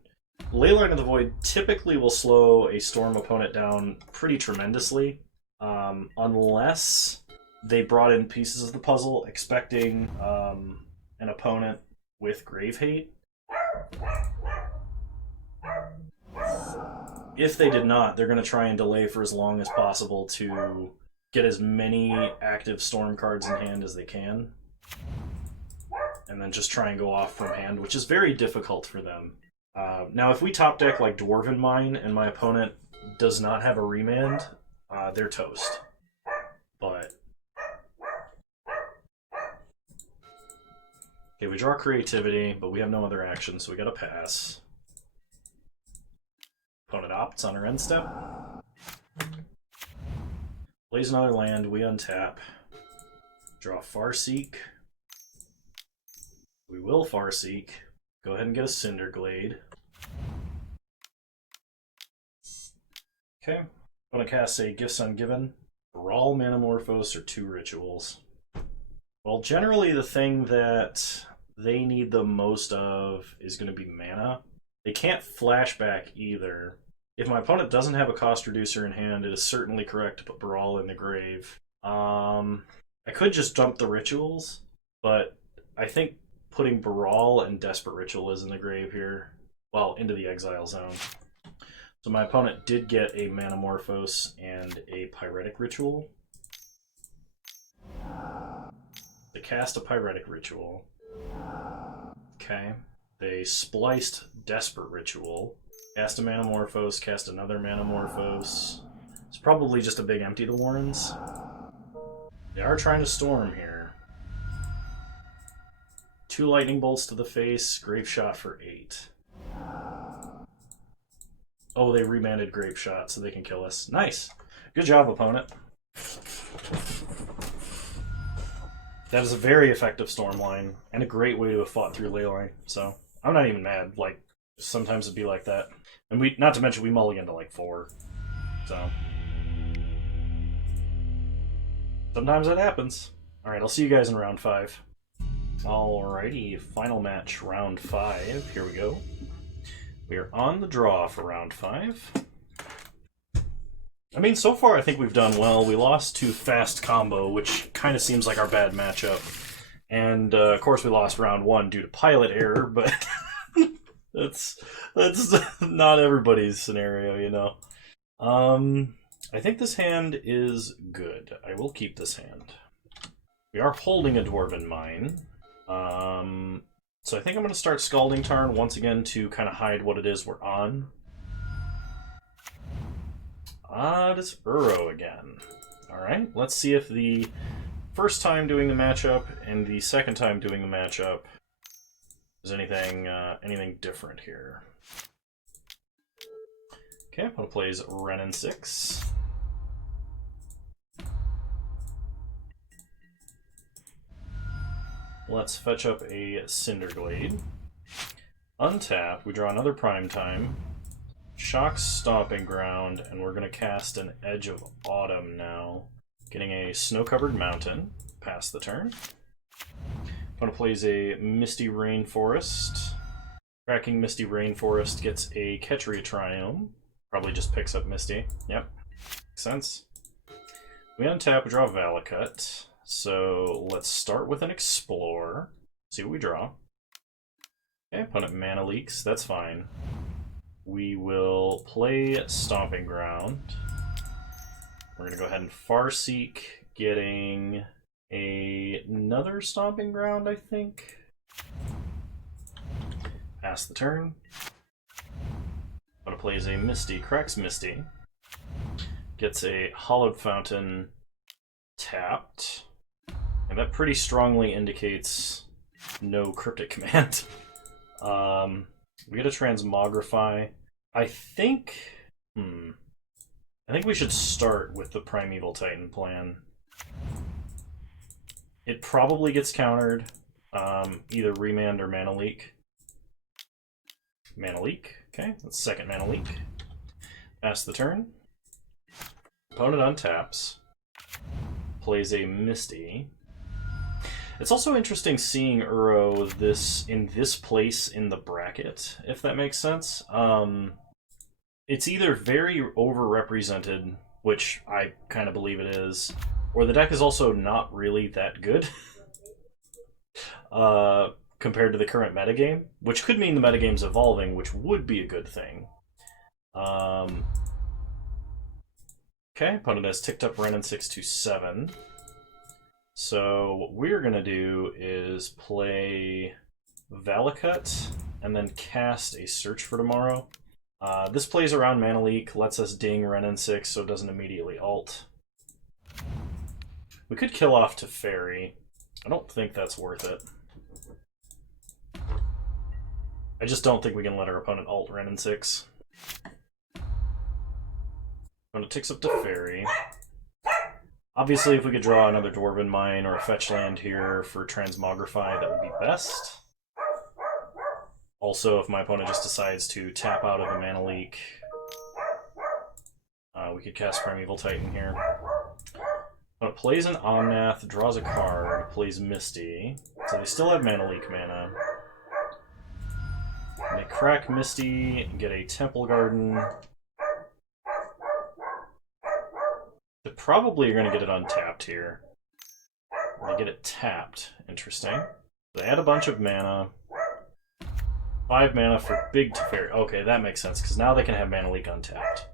Leyline of the Void typically will slow a Storm opponent down pretty tremendously, unless they brought in pieces of the puzzle expecting an opponent with Grave Hate. If they did not, they're going to try and delay for as long as possible to get as many active Storm cards in hand as they can, and then just try and go off from hand, which is very difficult for them. Now, if we top deck like Dwarven Mine and my opponent does not have a remand, they're toast. But okay, we draw Creativity, but we have no other action, so we gotta pass. Opponent opts on our end step. Plays another land, we untap. Draw Farseek. We will Farseek. Go ahead and get a Cinderglade. Okay. I'm gonna cast a Gifts Ungiven. Brawl, Manamorphose, or 2 rituals. Well, generally the thing that they need the most of is going to be mana. They can't flashback either. If my opponent doesn't have a cost reducer in hand, it is certainly correct to put Brawl in the grave. I could just dump the rituals, but I think putting Brawl and Desperate Ritual is in the grave here. Well, into the exile zone. So my opponent did get a Manamorphose and a Pyretic Ritual. They cast a Pyretic Ritual. Okay. They spliced Desperate Ritual. Cast a Manamorphose, cast another Manamorphose. It's probably just a big empty the Warrens. They are trying to storm here. 2 lightning bolts to the face, Grave Shot for 8. Oh, they remanded Grave Shot so they can kill us. Nice. Good job, opponent. That is a very effective storm line and a great way to have fought through Leyline. So I'm not even mad. Like, sometimes it'd be like that. And we, not to mention, we mulligan to like 4. So sometimes that happens. Alright, I'll see you guys in round 5. Alrighty, final match, round 5. Here we go. We are on the draw for round 5. I mean, so far I think we've done well. We lost to Fast Combo, which kind of seems like our bad matchup. And, of course, we lost round 1 due to pilot error, but that's not everybody's scenario, you know. I think this hand is good. I will keep this hand. We are holding a Dwarven Mine. So I think I'm going to start Scalding Tarn once again to kind of hide what it is we're on. It's Uro again. Alright, let's see if the first time doing the matchup and the second time doing the matchup is anything different here. Okay, opponent plays Renin 6. Let's fetch up a Cinderglade. Untap, we draw another Prime Time. Shock's Stomping Ground, and we're going to cast an Edge of Autumn now. Getting a Snow-Covered Mountain. Pass the turn. Opponent plays a Misty Rainforest. Cracking Misty Rainforest gets a Ketria Triome. Probably just picks up Misty. Yep. Makes sense. We untap, we draw Valakut. So let's start with an Explore. See what we draw. Okay, opponent mana leaks. That's fine. We will play Stomping Ground. We're going to go ahead and Farseek, getting Another Stomping Ground, I think. Pass the turn. Opponent plays a Misty, cracks Misty. Gets a Hollowed Fountain tapped. And that pretty strongly indicates no Cryptic Command. We get a Transmogrify. I think we should start with the Primeval Titan plan. It probably gets countered, either Remand or Mana Leak. Mana Leak, okay, that's second Mana Leak. Pass the turn. Opponent untaps. Plays a Misty. It's also interesting seeing Uro in this place in the bracket, if that makes sense. It's either very overrepresented, which I kind of believe it is, or the deck is also not really that good compared to the current metagame, which could mean the metagame's evolving, which would be a good thing. Okay, opponent has ticked up Renin 6-7. So what we're going to do is play Valakut and then cast a Search for Tomorrow. This plays around Mana Leak, lets us ding Renin 6 so it doesn't immediately ult. We could kill off Teferi. I don't think that's worth it. I just don't think we can let our opponent ult Renin 6. Opponent ticks up Teferi. Obviously, if we could draw another Dwarven Mine or a fetch land here for Transmogrify, that would be best. Also, if my opponent just decides to tap out of a Mana Leak, we could cast Primeval Titan here. Opponent plays an Omnath, draws a card, plays Misty. So they still have Mana Leak mana. And they crack Misty, get a Temple Garden. They probably are going to get it untapped here. They get it tapped. Interesting. They add a bunch of mana. 5 mana for Big Teferi. Okay, that makes sense, because now they can have Mana Leak untapped.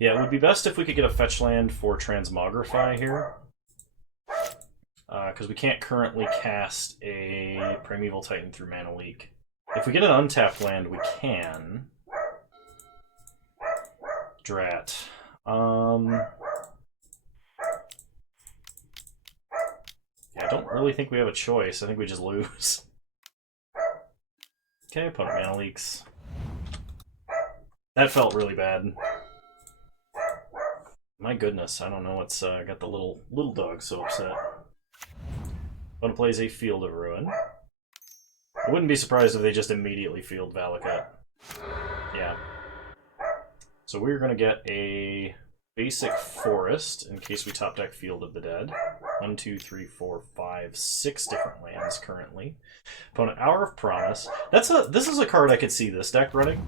Yeah, it would be best if we could get a fetch land for Transmogrify here. Because we can't currently cast a Primeval Titan through Mana Leak. If we get an untapped land, we can. Drat. Yeah, I don't really think we have a choice. I think we just lose. Okay, opponent Mana Leaks. That felt really bad. My goodness, I don't know what's got the little dog so upset. Opponent plays a Field of Ruin. I wouldn't be surprised if they just immediately field Valakut. Yeah. So we're going to get a basic Forest in case we top deck Field of the Dead. 1, 2, 3, 4, 5, 6 different lands currently. Opponent Hour of Promise. This is a card I could see this deck running.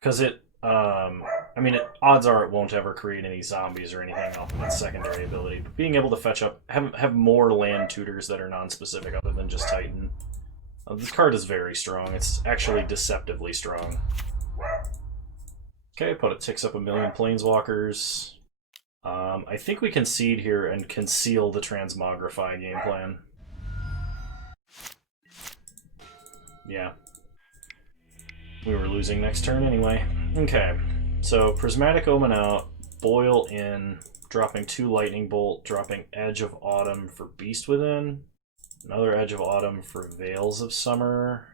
Because it, I mean, odds are it won't ever create any zombies or anything off of its secondary ability. But being able to fetch up, have more land tutors that are non-specific other than just Titan. This card is very strong. It's actually deceptively strong. Okay, opponent ticks up a million Planeswalkers. I think we concede here and conceal the Transmogrify game plan. Yeah. We were losing next turn anyway. Okay, so Prismatic Omen out, Boil in, dropping 2 Lightning Bolt, dropping Edge of Autumn for Beast Within, another Edge of Autumn for Veils of Summer,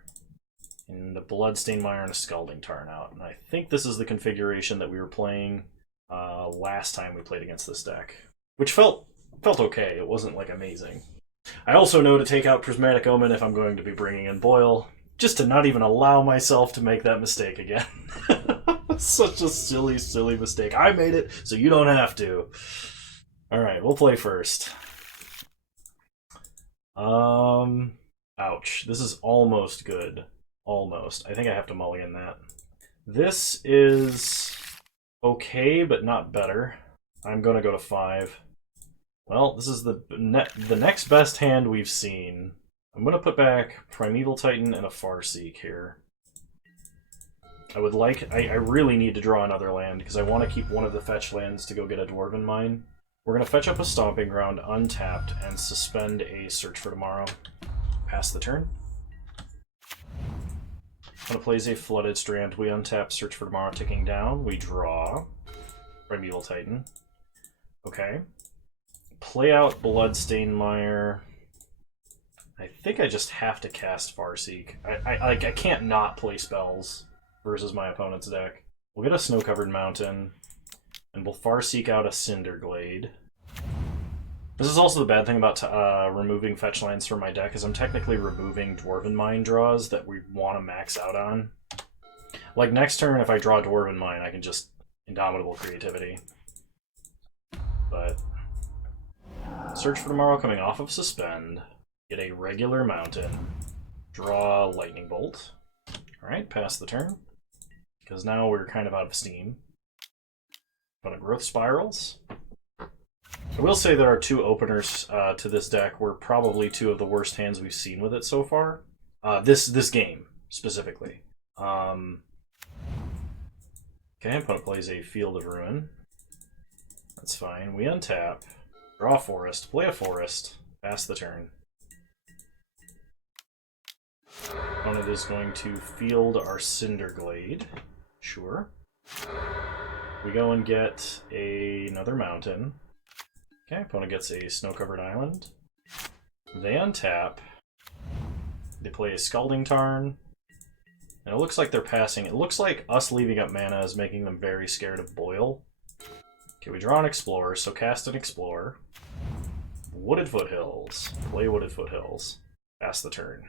and a Bloodstained Mire and a Scalding Tarn out. And I think this is the configuration that we were playing last time we played against this deck, which felt okay. It wasn't like amazing. I also know to take out Prismatic Omen if I'm going to be bringing in Boil, just to not even allow myself to make that mistake again. Such a silly, silly mistake. I made it, so you don't have to. Alright, we'll play first. Ouch. This is almost good. Almost. I think I have to mulligan that. This is okay, but not better. I'm going to go to 5. Well, this is the next best hand we've seen. I'm going to put back Primeval Titan and a Farseek here. I really need to draw another land, because I want to keep one of the fetch lands to go get a Dwarven Mine. We're going to fetch up a Stomping Ground untapped and suspend a Search for Tomorrow. Pass the turn. When it plays a Flooded Strand, we untap Search for Tomorrow, ticking down. We draw Primeval Titan. Okay. Play out Bloodstained Mire. I think I just have to cast Farseek. I can't not play spells versus my opponent's deck. We'll get a Snow-Covered Mountain, and we'll Farseek out a Cinderglade. This is also the bad thing about removing fetch lands from my deck, is I'm technically removing Dwarven Mine draws that we want to max out on. Like next turn, if I draw Dwarven Mine, I can just Indomitable Creativity. But Search for Tomorrow coming off of Suspend. Get a regular mountain. Draw Lightning Bolt. Alright, pass the turn. Because now we're kind of out of steam. But a Growth Spirals. I will say that our two openers to this deck were probably two of the worst hands we've seen with it so far. This game, specifically. Okay, opponent plays a Field of Ruin. That's fine. We untap. Draw a forest. Play a forest. Pass the turn. Opponent is going to field our Cinderglade. Sure. We go and get another mountain. Okay, opponent gets a Snow-Covered Island. They untap. They play a Scalding Tarn. And it looks like they're passing. It looks like us leaving up mana is making them very scared of Boil. Okay, we draw an Explorer, so cast an Explorer. Wooded Foothills. Play Wooded Foothills. Pass the turn.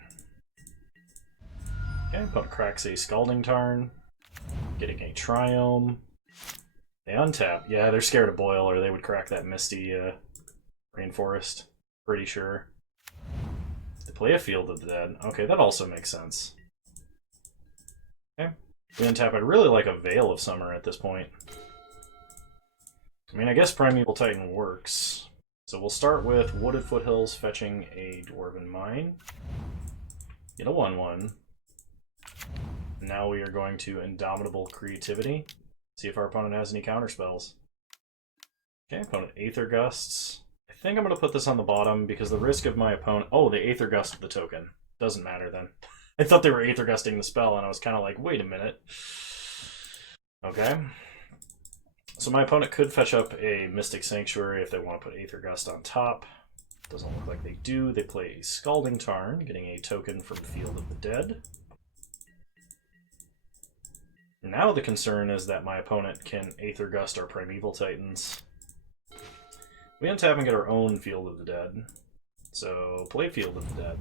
Okay, opponent cracks a Scalding Tarn. Getting a Triome. They untap. Yeah, they're scared of Boil, or they would crack that Misty Rainforest. Pretty sure. They play a Field of the Dead. Okay, that also makes sense. Okay. We untap. I'd really like a Veil of Summer at this point. I mean, I guess Primeval Titan works. So we'll start with Wooded Foothills fetching a Dwarven Mine. Get a 1/1. Now we are going to Indomitable Creativity. See if our opponent has any counterspells. Okay, opponent Aether Gusts. I think I'm going to put this on the bottom because the risk of my opponent... Oh, they Aether Gust the token. Doesn't matter then. I thought they were Aether Gusting the spell, and I was kind of like, wait a minute. Okay. So my opponent could fetch up a Mystic Sanctuary if they want to put Aether Gust on top. Doesn't look like they do. They play a Scalding Tarn, getting a token from Field of the Dead. Now the concern is that my opponent can Aether Gust our Primeval Titans. We untap and get our own Field of the Dead. So play Field of the Dead.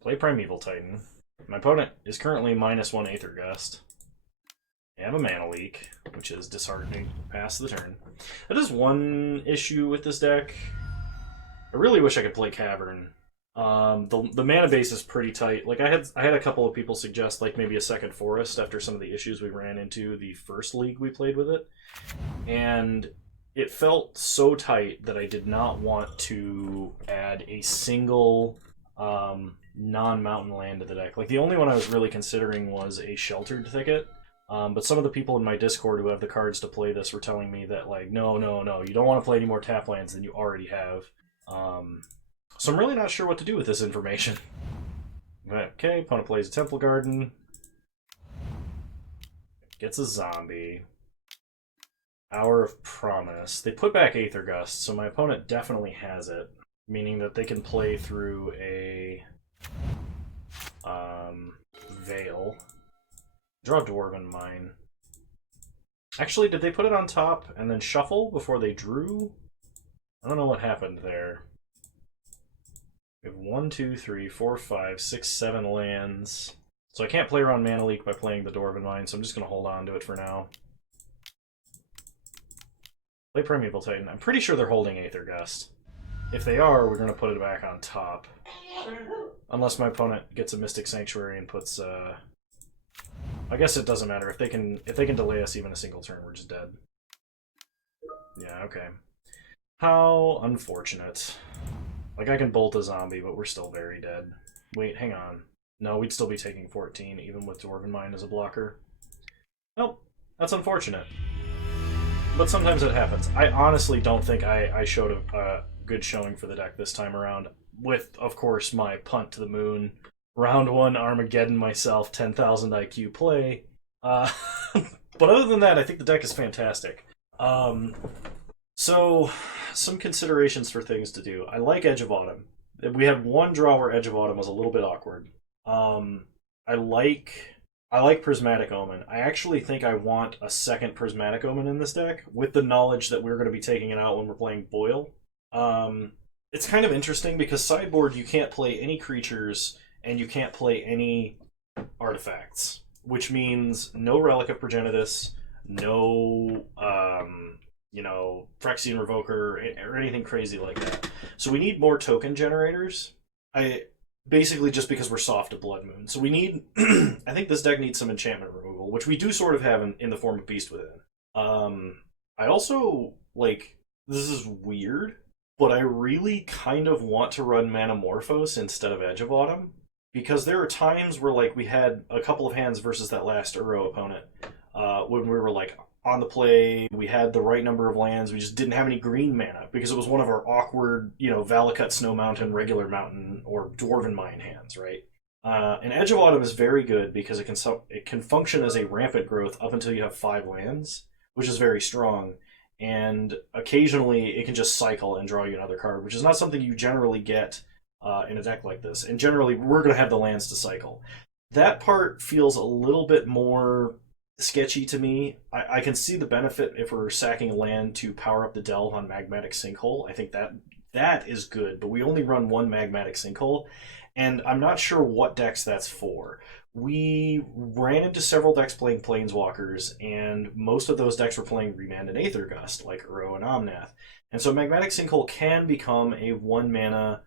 Play Primeval Titan. My opponent is currently -1 Aether Gust. They have a mana leak, which is disheartening. Pass the turn. That is one issue with this deck. I really wish I could play Cavern. The mana base is pretty tight. Like I had a couple of people suggest like maybe a second forest after some of the issues we ran into the first league we played with it. And it felt so tight that I did not want to add a single non-mountain land to the deck. Like the only one I was really considering was a Sheltered Thicket. But some of the people in my Discord who have the cards to play this were telling me that like, no, you don't want to play any more tap lands than you already have. So I'm really not sure what to do with this information. Okay, opponent plays a Temple Garden. Gets a zombie. Hour of Promise. They put back Aether Gust, so my opponent definitely has it. Meaning that they can play through a Veil. Draw Dwarven Mine. Actually, did they put it on top and then shuffle before they drew? I don't know what happened there. We have 1, 2, 3, 4, 5, 6, 7 lands. So I can't play around Mana Leak by playing the Dwarven Mine, so I'm just going to hold on to it for now. Play Primeval Titan. I'm pretty sure they're holding Aether Gust. If they are, we're going to put it back on top. Unless my opponent gets a Mystic Sanctuary and puts... I guess it doesn't matter. If they can delay us even a single turn, we're just dead. Yeah, okay. How unfortunate. Like, I can bolt a zombie, but we're still very dead. Wait, hang on. No, we'd still be taking 14, even with Dwarven Mine as a blocker. Nope. That's unfortunate. but sometimes it happens. I honestly don't think I showed a good showing for the deck this time around, with, of course, my punt to the moon, round 1 Armageddon myself, 10,000 IQ play. But other than that, I think the deck is fantastic. So, some considerations for things to do. I like Edge of Autumn. We had one draw where Edge of Autumn was a little bit awkward. I like Prismatic Omen. I actually think I want a second Prismatic Omen in this deck, with the knowledge that we're going to be taking it out when we're playing Boil. It's kind of interesting because sideboard you can't play any creatures and you can't play any artifacts, which means no Relic of Progenitus, no Phyrexian Revoker or anything crazy like that. So we need more token generators. Basically just because we're soft to Blood Moon. So we need... I think this deck needs some enchantment removal, which we do sort of have in the form of Beast Within. I also, this is weird, but I really kind of want to run Manamorphose instead of Edge of Autumn, because there are times where, we had a couple of hands versus that last Uro opponent, when we were, on the play, we had the right number of lands, we just didn't have any green mana, because it was one of our awkward, Valakut, Snow Mountain, Regular Mountain, or Dwarven Mine hands, right? And Edge of Autumn is very good because it can function as a rampant growth up until you have 5 lands, which is very strong, and occasionally it can just cycle and draw you another card, which is not something you generally get in a deck like this, and generally we're going to have the lands to cycle. That part feels a little bit more sketchy to me. I can see the benefit if we're sacking a land to power up the Delve on Magmatic Sinkhole. I think that is good, but we only run one Magmatic Sinkhole, and I'm not sure what decks that's for. We ran into several decks playing Planeswalkers, and most of those decks were playing Remand and Aether Gust, like Uro and Omnath. And so Magmatic Sinkhole can become a 1-mana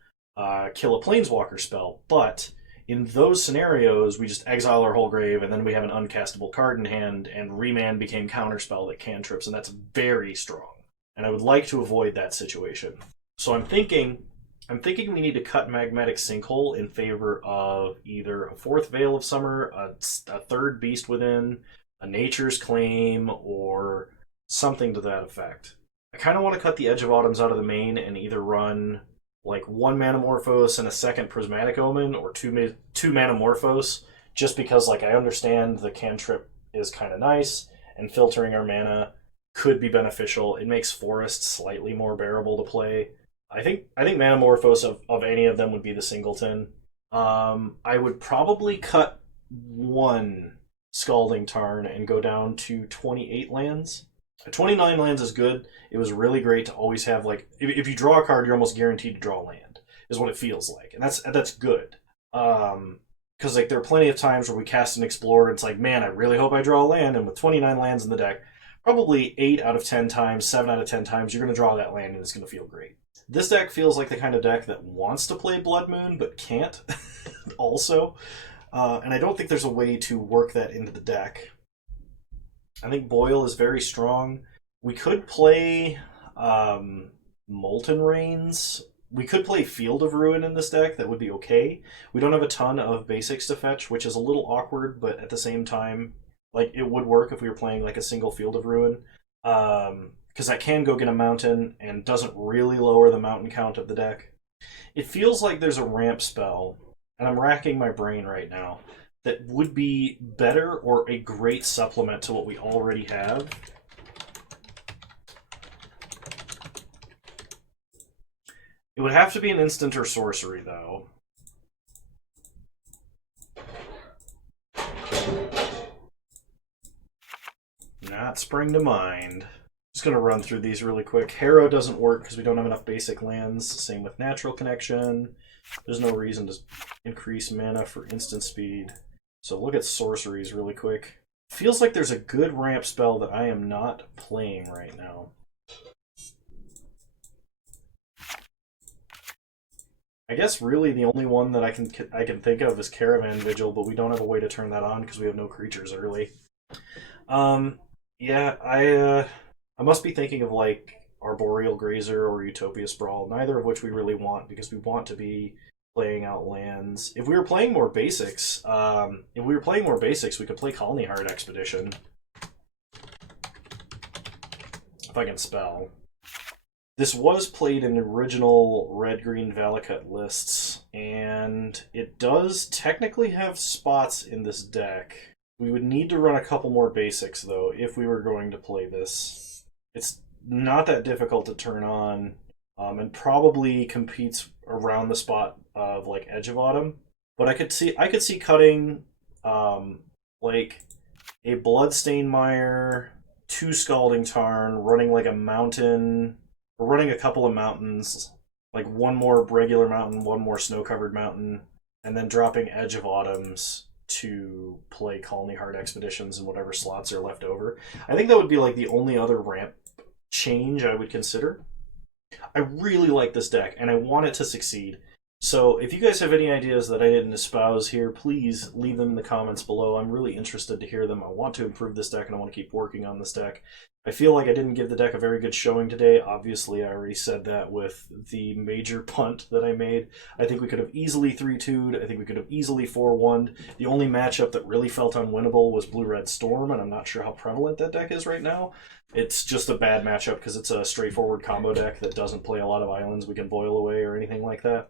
kill a Planeswalker spell, but in those scenarios, we just exile our Holgrave, and then we have an uncastable card in hand, and Remand became counterspell that cantrips, and that's very strong. And I would like to avoid that situation. So I'm thinking we need to cut Magmatic Sinkhole in favor of either a 4th Veil of Summer, a 3rd Beast Within, a Nature's Claim, or something to that effect. I kind of want to cut the Edge of Autumns out of the main and either run 1 Manamorphose and a 2nd Prismatic Omen, or 2 Manamorphose, just because I understand the cantrip is kind of nice, and filtering our mana could be beneficial. It makes Forest slightly more bearable to play. I think Manamorphose of any of them would be the singleton. I would probably cut 1 Scalding Tarn and go down to 28 lands. 29 lands is good. It was really great to always have, if you draw a card, you're almost guaranteed to draw land, is what it feels like. And that's good. Because, there are plenty of times where we cast an Explorer, and it's man, I really hope I draw a land, and with 29 lands in the deck, probably 8 out of 10 times, 7 out of 10 times, you're going to draw that land, and it's going to feel great. This deck feels like the kind of deck that wants to play Blood Moon, but can't, also. And I don't think there's a way to work that into the deck. I think Boil is very strong. We could play Molten Rains. We could play Field of Ruin in this deck. That would be okay. We don't have a ton of basics to fetch, which is a little awkward, but at the same time, it would work if we were playing a single Field of Ruin. Because that can go get a mountain and doesn't really lower the mountain count of the deck. It feels like there's a ramp spell, and I'm racking my brain right now, that would be better or a great supplement to what we already have. It would have to be an instant or sorcery, though. Not spring to mind. Just going to run through these really quick. Harrow doesn't work because we don't have enough basic lands. Same with Natural Connection. There's no reason to increase mana for instant speed. So look at sorceries really quick. Feels like there's a good ramp spell that I am not playing right now. I guess really the only one that I can think of is Caravan Vigil, but we don't have a way to turn that on because we have no creatures early. Yeah, I must be thinking of Arboreal Grazer or Utopia Sprawl, neither of which we really want because we want to be playing out lands. If we were playing more basics, we could play Colony Heart Expedition. I can spell. This was played in original red-green Valakut lists, and it does technically have spots in this deck. We would need to run a couple more basics, though, if we were going to play this. It's not that difficult to turn on, and probably competes around the spot of like Edge of Autumn. But I could see cutting like a Bloodstained Mire, 2 Scalding Tarn, running like a mountain. We're running a couple of mountains, like 1 more regular mountain, 1 more snow-covered mountain, and then dropping Edge of Autumns to play Colony Heart Expeditions and whatever slots are left over. I think that would be like the only other ramp change I would consider. I really like this deck, and I want it to succeed. So if you guys have any ideas that I didn't espouse here, please leave them in the comments below. I'm really interested to hear them. I want to improve this deck, and I want to keep working on this deck. I feel like I didn't give the deck a very good showing today. Obviously, I already said that with the major punt that I made. I think we could have easily 3-2'd. I think we could have easily 4-1'd. The only matchup that really felt unwinnable was Blue-Red Storm, and I'm not sure how prevalent that deck is right now. It's just a bad matchup because it's a straightforward combo deck that doesn't play a lot of islands we can boil away or anything like that.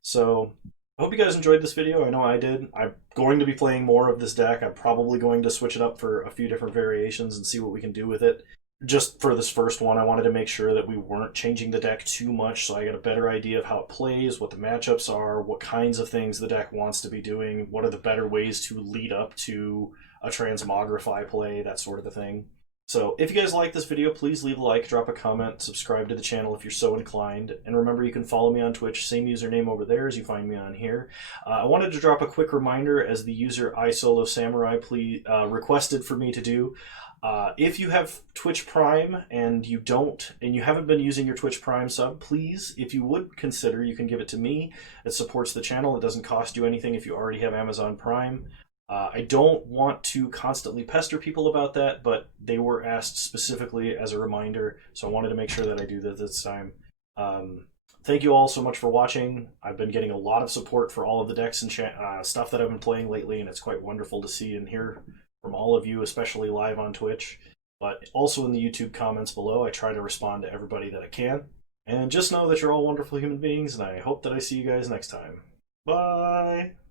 So I hope you guys enjoyed this video. I know I did. I'm going to be playing more of this deck. I'm probably going to switch it up for a few different variations and see what we can do with it. Just for this first one, I wanted to make sure that we weren't changing the deck too much, so I got a better idea of how it plays, what the matchups are, what kinds of things the deck wants to be doing, what are the better ways to lead up to a Transmogrify play, that sort of a thing. So if you guys like this video, please leave a like, drop a comment, subscribe to the channel if you're so inclined, and remember you can follow me on Twitch, same username over there as you find me on here. I wanted to drop a quick reminder as the user iSoloSamurai requested for me to do. If you have Twitch Prime and you haven't been using your Twitch Prime sub, please, if you would consider, you can give it to me. It supports the channel. It doesn't cost you anything if you already have Amazon Prime. I don't want to constantly pester people about that, but they were asked specifically as a reminder, so I wanted to make sure that I do that this time. Thank you all so much for watching. I've been getting a lot of support for all of the decks and stuff that I've been playing lately, and it's quite wonderful to see and hear from all of you, especially live on Twitch, but also in the YouTube comments below. I try to respond to everybody that I can. And just know that you're all wonderful human beings, and I hope that I see you guys next time. Bye!